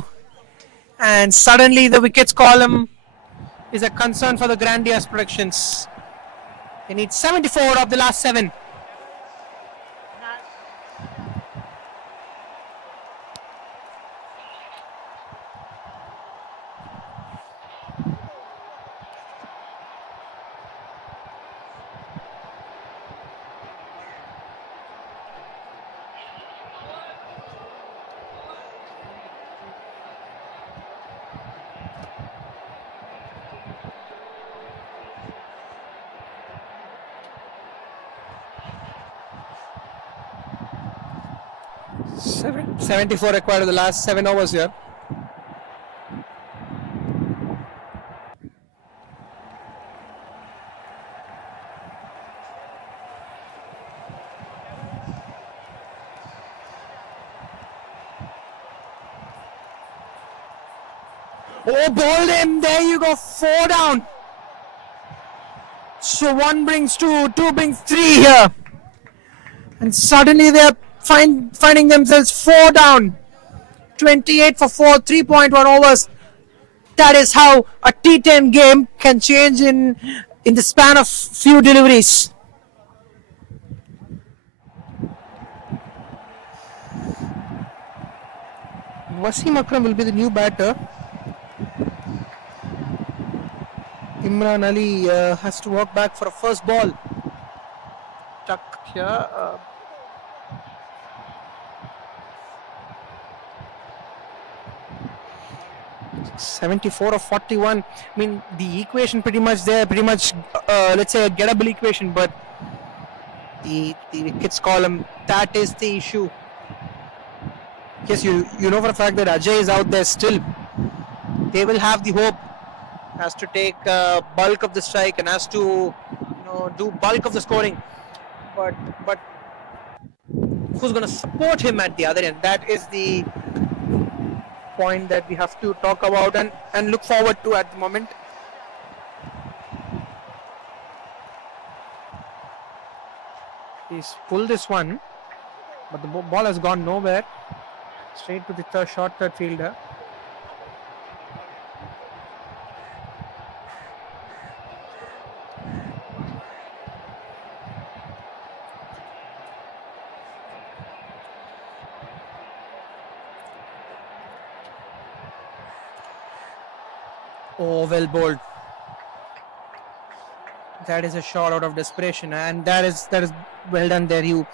and suddenly the wickets column is a concern for the Grandiose Productions. They need 74 of the last 7. Seven, 74 required of the last 7 overs here. Oh, bowled him. There you go. 4 down. So 1 brings 2, 2 brings 3 here. And suddenly they're finding themselves 4 down. 28 for 4, 3.1 overs. That is how a T10 game can change in the span of few deliveries. Wasim Akram will be the new batter. Imran Ali has to walk back for a first ball. Tuck here. 74 of 41. I mean, the equation pretty much there, pretty much, let's say a gettable equation, but the wickets column, that is the issue. Yes, you know for a fact that Ajay is out there still. They will have the hope, has to take bulk of the strike and has to do bulk of the scoring. But who's going to support him at the other end? That is the point that we have to talk about and look forward to at the moment. He's pulled this one, but the ball has gone nowhere. Straight to the third fielder. Oh, well bowled. That is a shot out of desperation, and that is well done there. You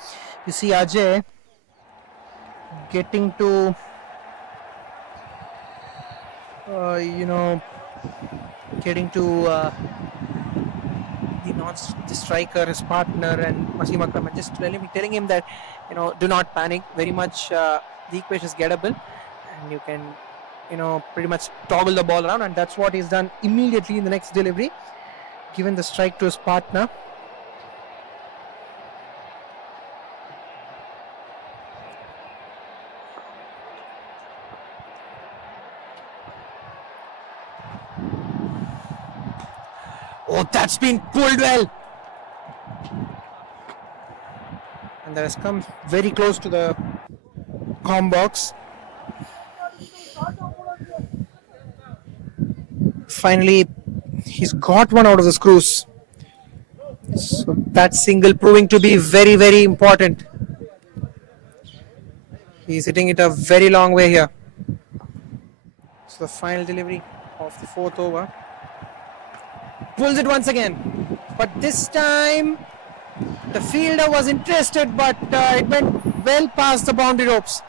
see Ajay getting to the striker, his partner, and Wasim Akram, and just telling him that do not panic. Very much the equation is gettable, and you can pretty much toggle the ball around, and that's what he's done immediately in the next delivery, given the strike to his partner. Oh, that's been pulled well, and that has come very close to the com box. Finally, he's got one out of the screws. So that single proving to be very, very important. He's hitting it a very long way here. So the final delivery of the 4th over. Pulls it once again. But this time, the fielder was interested, but it went well past the boundary ropes.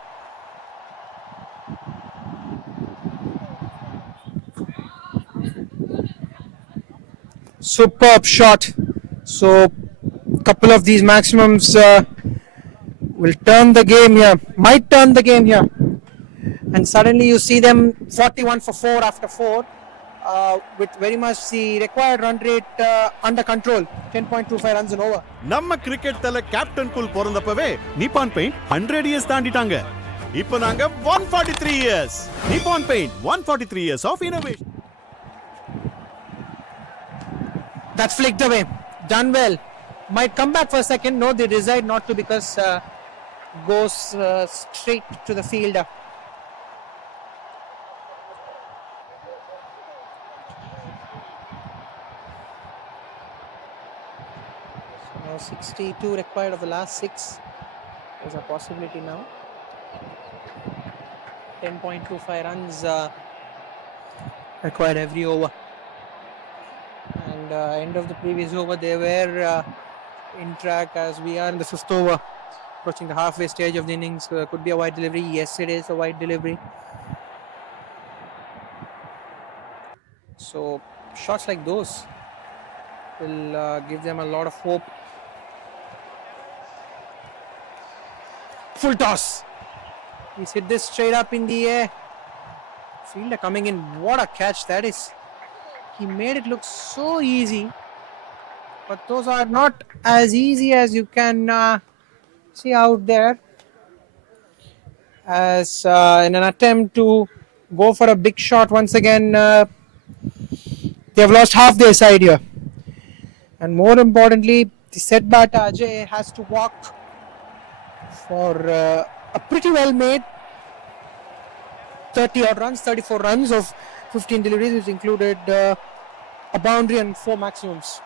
Superb shot. So, couple of these maximums will turn the game here. Might turn the game here. And suddenly you see them 41 for 4 after 4. With very much the required run rate under control. 10.25 runs and over. நம்ம cricket Thala captain cool பிறந்தப்பவே Nippon paint 100 years தாண்டிட்டாங்க. இப்போ நாங்க 143 years. Nippon paint 143 years of innovation. That's flicked away. Done well. Might come back for a second. No, they decide not to because goes straight to the fielder. So now 62 required of the last 6. There's a possibility now. 10.25 runs required every over. And end of the previous over they were in track as we are in the 5th over, approaching the halfway stage of the innings. Could be a wide delivery. Yes, it is a wide delivery. So shots like those will give them a lot of hope. Full toss. He's hit this straight up in the air. Fielder coming in. What a catch that is. He made it look so easy, but those are not as easy as you can see out there. As in an attempt to go for a big shot once again, they have lost half their side here. And more importantly, the set batter Ajay has to walk for a pretty well made 30 odd runs, 34 runs of 15 deliveries, which included a boundary and 4 maximums.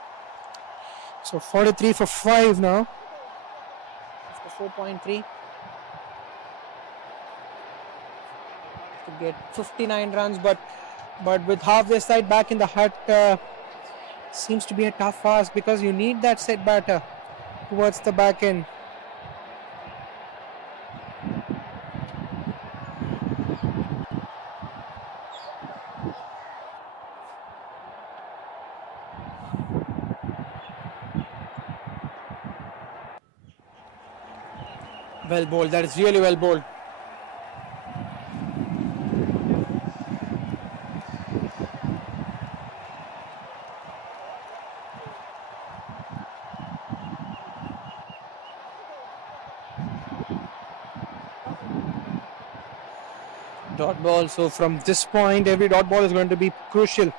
So 43 for 5 now. After 4.3. To get 59 runs, but with half their side back in the hut, seems to be a tough ask because you need that set batter towards the back end. Well bowled. That is really well bowled. Dot ball. So from this point, every dot ball is going to be crucial.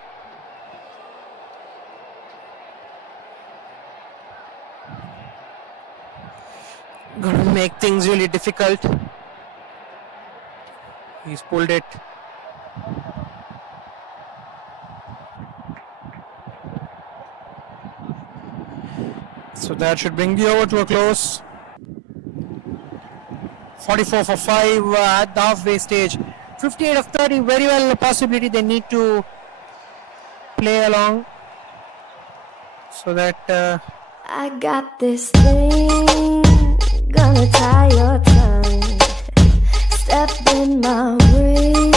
Going to make things really difficult. He's pulled it. So that should bring the over to a close. 44 for 5 at the halfway stage. 58 of 30, very well a possibility. They need to play along so that I got this thing, gonna tie your tongue. Step in my ring,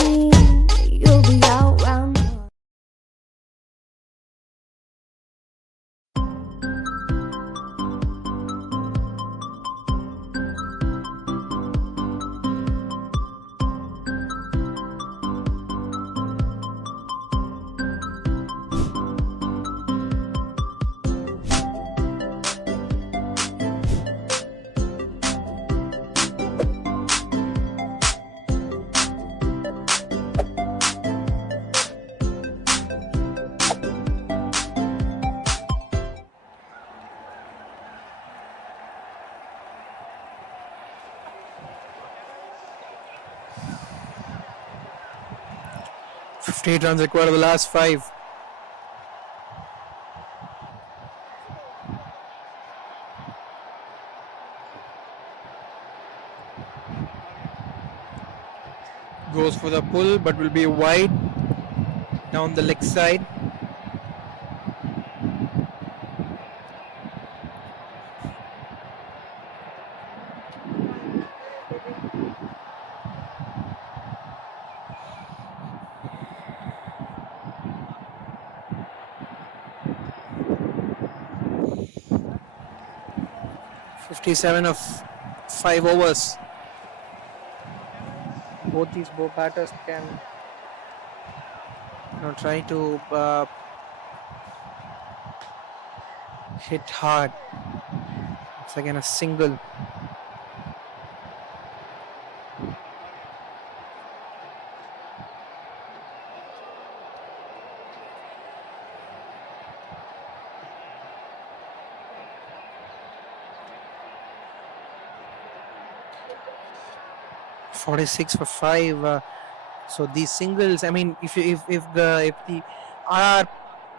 you'll be out round the Eight runs required of the last 5. Goes for the pull, but will be wide down the leg side. 57 of 5 overs. Both these batters can try to hit hard. It's again a single. .46 for 5. So these singles, I mean, if the RR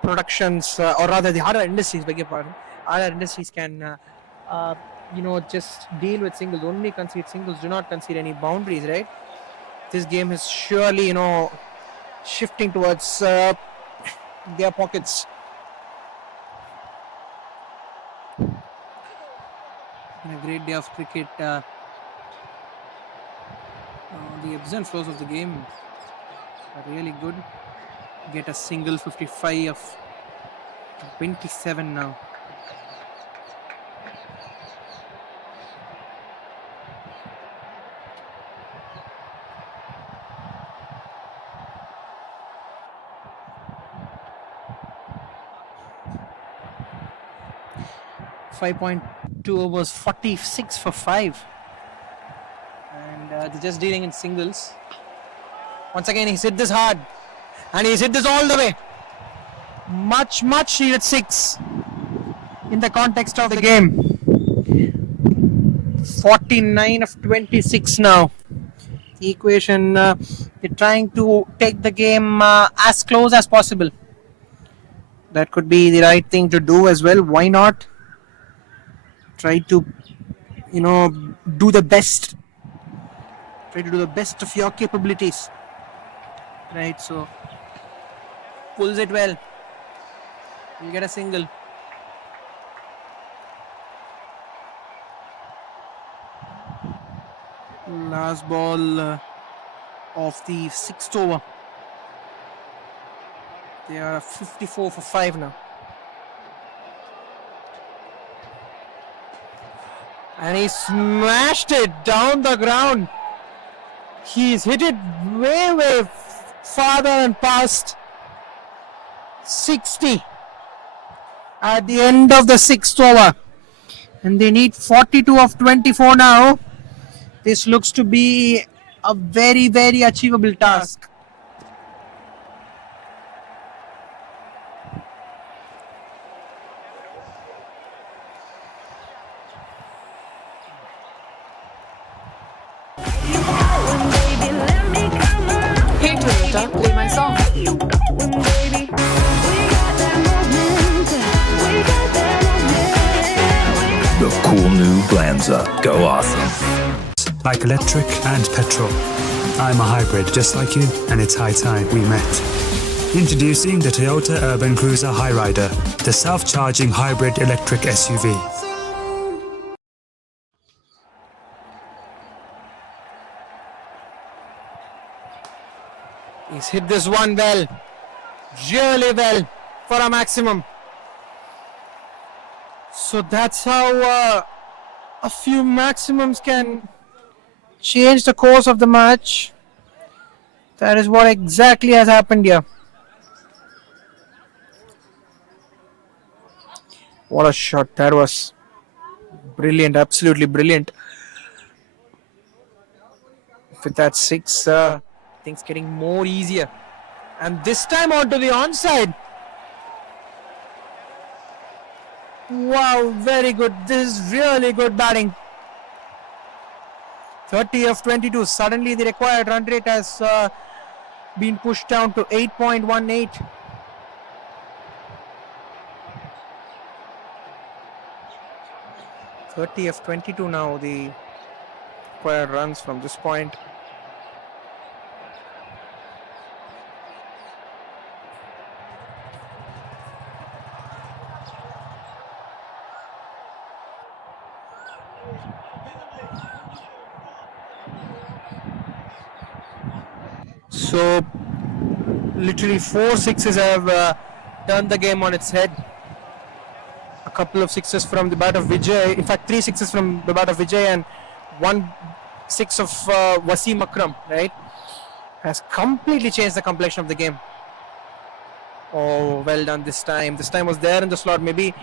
productions or rather the RR industries, beg your pardon, RR industries can just deal with singles, only concede singles, do not concede any boundaries, right? This game is surely shifting towards their pockets. And a great day of cricket. The ebbs and flows of the game are really good. Get a single 55 of 27 now. .2 overs, 46 for 5. And they're just dealing in singles. Once again, he's hit this hard. And he's hit this all the way. Much needed 6 in the context of the game. 49 of 26 now. The equation, they're trying to take the game as close as possible. That could be the right thing to do as well. Why not? Try to, do the best. Try to do the best of your capabilities. Right, so pulls it well. You get a single. Last ball of the 6th over. They are 54 for 5 now. And he smashed it down the ground. He's hit it way farther and past 60 at the end of the 6th over. And they need 42 of 24 now. This looks to be a very achievable task. Hey Toyota, play my song. The cool new Glanza. Go awesome. Like electric and petrol. I'm a hybrid just like you, and it's high time we met. Introducing the Toyota Urban Cruiser Highrider, the self-charging hybrid electric SUV. He's hit this one well, really well, for a maximum. So that's how a few maximums can change the course of the match. That is what exactly has happened here. What a shot. That was brilliant, absolutely brilliant. With that 6, things getting more easier. And this time onto the onside. Wow, very good. This is really good batting. 30 of 22. Suddenly the required run rate has been pushed down to 8.18. of 22 now, the required runs from this point. So literally 4 sixes have turned the game on its head. A couple of sixes from the bat of Vijay. In fact, 3 sixes from the bat of Vijay and 1 6 of Wasim Akram, right? Has completely changed the complexion of the game. Oh, well done this time. This time was there in the slot. Maybe,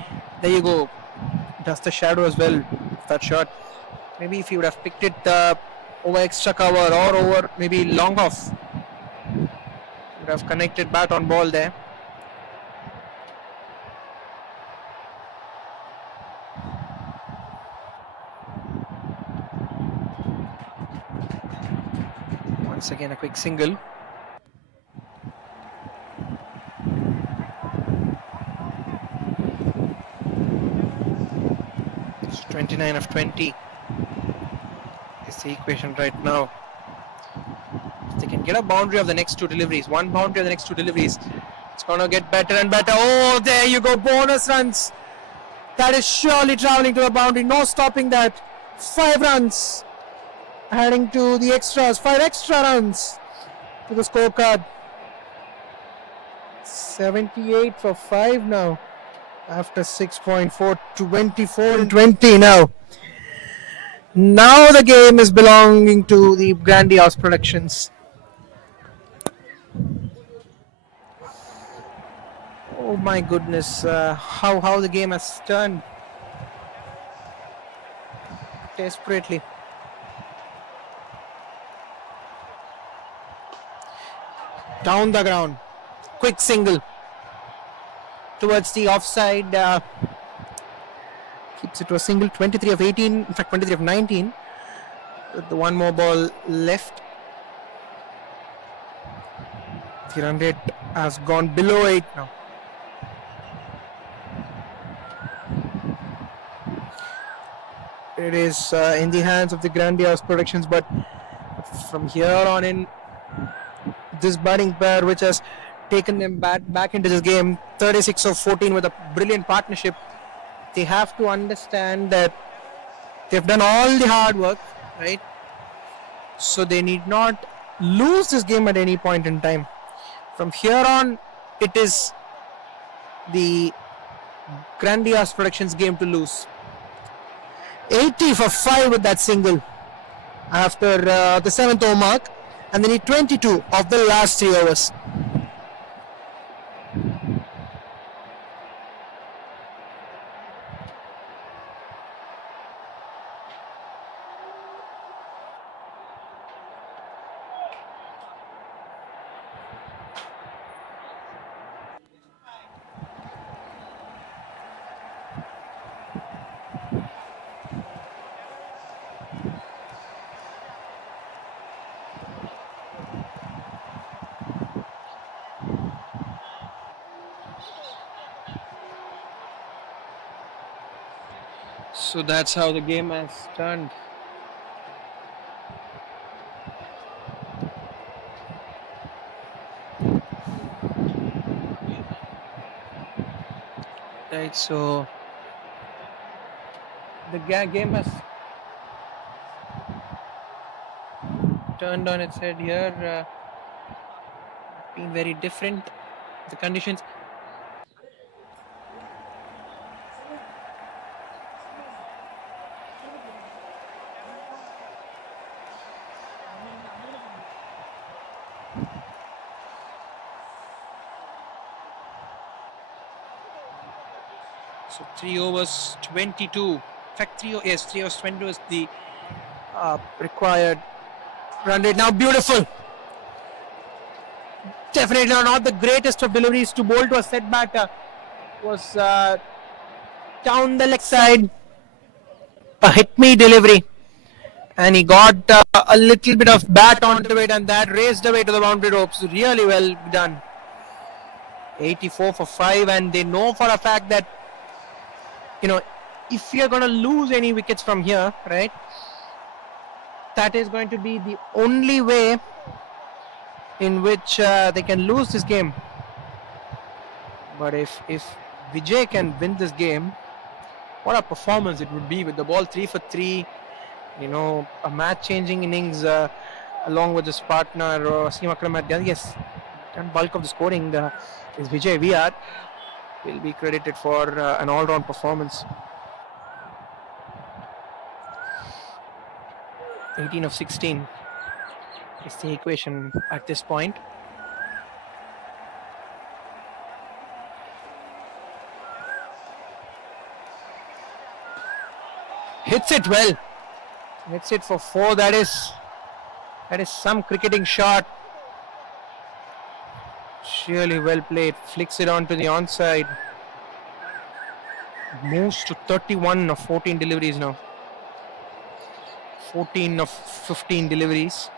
there you go. Does the shadow as well, that shot. Maybe if he would have picked it over extra cover or over maybe long off, would have connected bat on ball there. Once again a quick single. It's 29 of 20 is the equation right now. If they can get a boundary of the next 2 deliveries, one boundary of the next 2 deliveries, it's going to get better and better. Oh, there you go, bonus runs. That is surely traveling to the boundary, no stopping that. 5 runs, adding to the extras, 5 extra runs to the scorecard. 78 for 5 now. After 6.4, 24 and 20 now. Now the game is belonging to the Grandiose Productions. Oh my goodness, how the game has turned desperately. Down the ground, quick single towards the offside, keeps it to a single. 23 of 18, in fact 23 of 19, with the one more ball left. The run rate has gone below 8 now. It is in the hands of the Grandiose Productions, but from here on in, this batting pair which has taken them back into this game, 36 of 14 with a brilliant partnership, they have to understand that they've done all the hard work, right? So they need not lose this game at any point in time. From here on, it is the Grandiose Productions game to lose. 80 for 5 with that single after the 7th over mark, and they need 22 of the last 3 overs. So that's how the game has turned. Right, so the game has turned on its head here, been very different. The conditions. So 3 overs 22. In fact, 3 overs 22 is the required run rate. Now beautiful. Definitely not the greatest of deliveries to bowl to a set batter. Was down the leg side. A hit me delivery. And he got a little bit of bat onto it, and that raised away to the boundary ropes. Really well done. 84 for 5, and they know for a fact that, you know, if you're going to lose any wickets from here, right, that is going to be the only way in which they can lose this game. But if Vijay can win this game, what a performance it would be with the ball 3 for 3, you know, a match-changing innings along with his partner Wasim Akram. Yes, done bulk of the scoring is Vijay VR. will be credited for an all-round performance. 18 of 16 is the equation at this point. Hits it well. Hits it for 4. That is some cricketing shot. Really well played. Flicks it onto the onside. Moves to 31 of 14 deliveries now. 14 of 15 deliveries.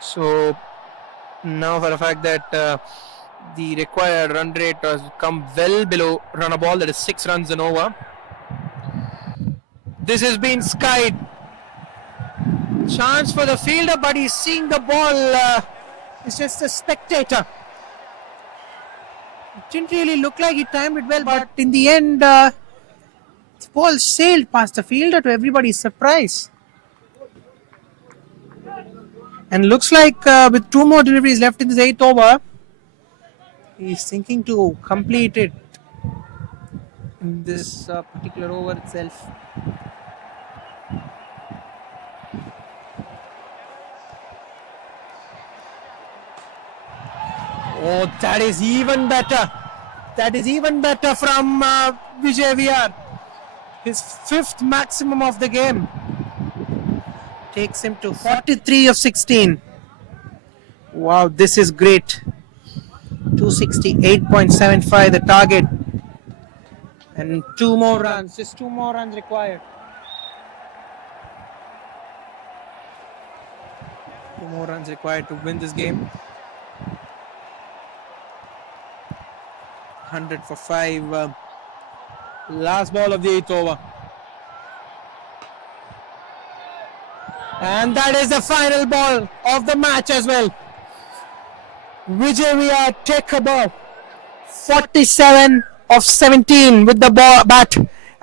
So now for the fact that the required run rate has come well below run a ball, that is 6 runs and over. This has been skied. Chance for the fielder, but he's seeing the ball. He's just a spectator. It didn't really look like he timed it well, but in the end, the ball sailed past the fielder to everybody's surprise. And looks like with 2 more deliveries left in this 8th over, he's thinking to complete it in this particular over itself. Oh, that is even better. That is even better from Vijay VR. His 5th maximum of the game. Takes him to 43 of 16. Wow, this is great. 268.75 the target. And 2 more runs. Just 2 more runs required. 2 more runs required to win this game. 100 for 5. Last ball of the 8th over. And that is the final ball of the match as well. Vijay VR take a ball. 47 of 17 with the ball bat.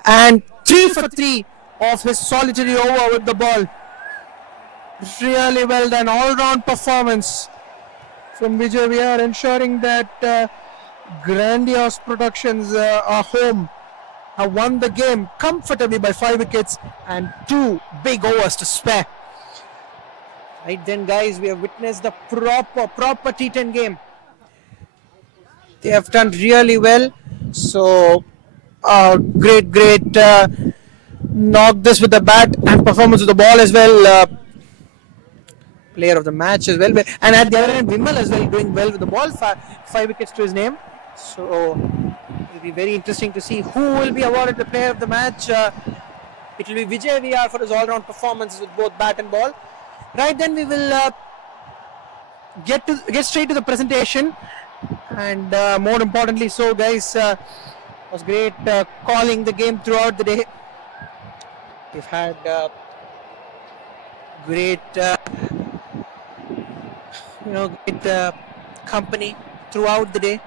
And 3 for 3 of his solitary over with the ball. Really well done. All-round performance from Vijay VR, ensuring that Grandiose Productions are home, have won the game comfortably by 5 wickets and 2 big overs to spare. Right then, guys, we have witnessed the proper T10 game. They have done really well. So, great knock this with the bat and performance with the ball as well. Player of the match as well. And at the other end, Vimal as well doing well with the ball. 5 wickets to his name. So it will be very interesting to see who will be awarded the player of the match. It will be Vijay VR for his all-round performance with both bat and ball. Right then, we will get straight to the presentation, and more importantly, so guys, it was great calling the game throughout the day. We've had great, great company throughout the day.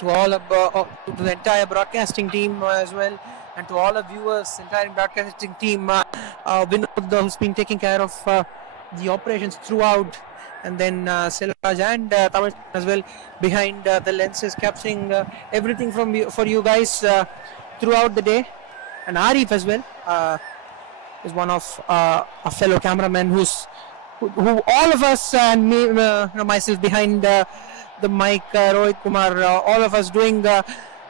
To all of to the entire broadcasting team as well, and to all of viewers, entire broadcasting team, Vinod, who's been taking care of the operations throughout, and then Selvaraj and Tamil as well behind the lenses, capturing everything for you guys throughout the day. And Arif as well is one of a fellow cameraman who all of us and me, myself behind the mic, Rohit Kumar, all of us doing the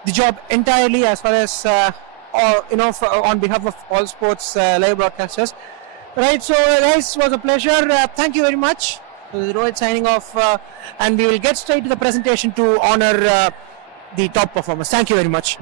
job entirely as far as on behalf of all sports live broadcasters. Right, so guys, it was a pleasure. Thank you very much. This is Rohit signing off, and we will get straight to the presentation to honor the top performers. Thank you very much.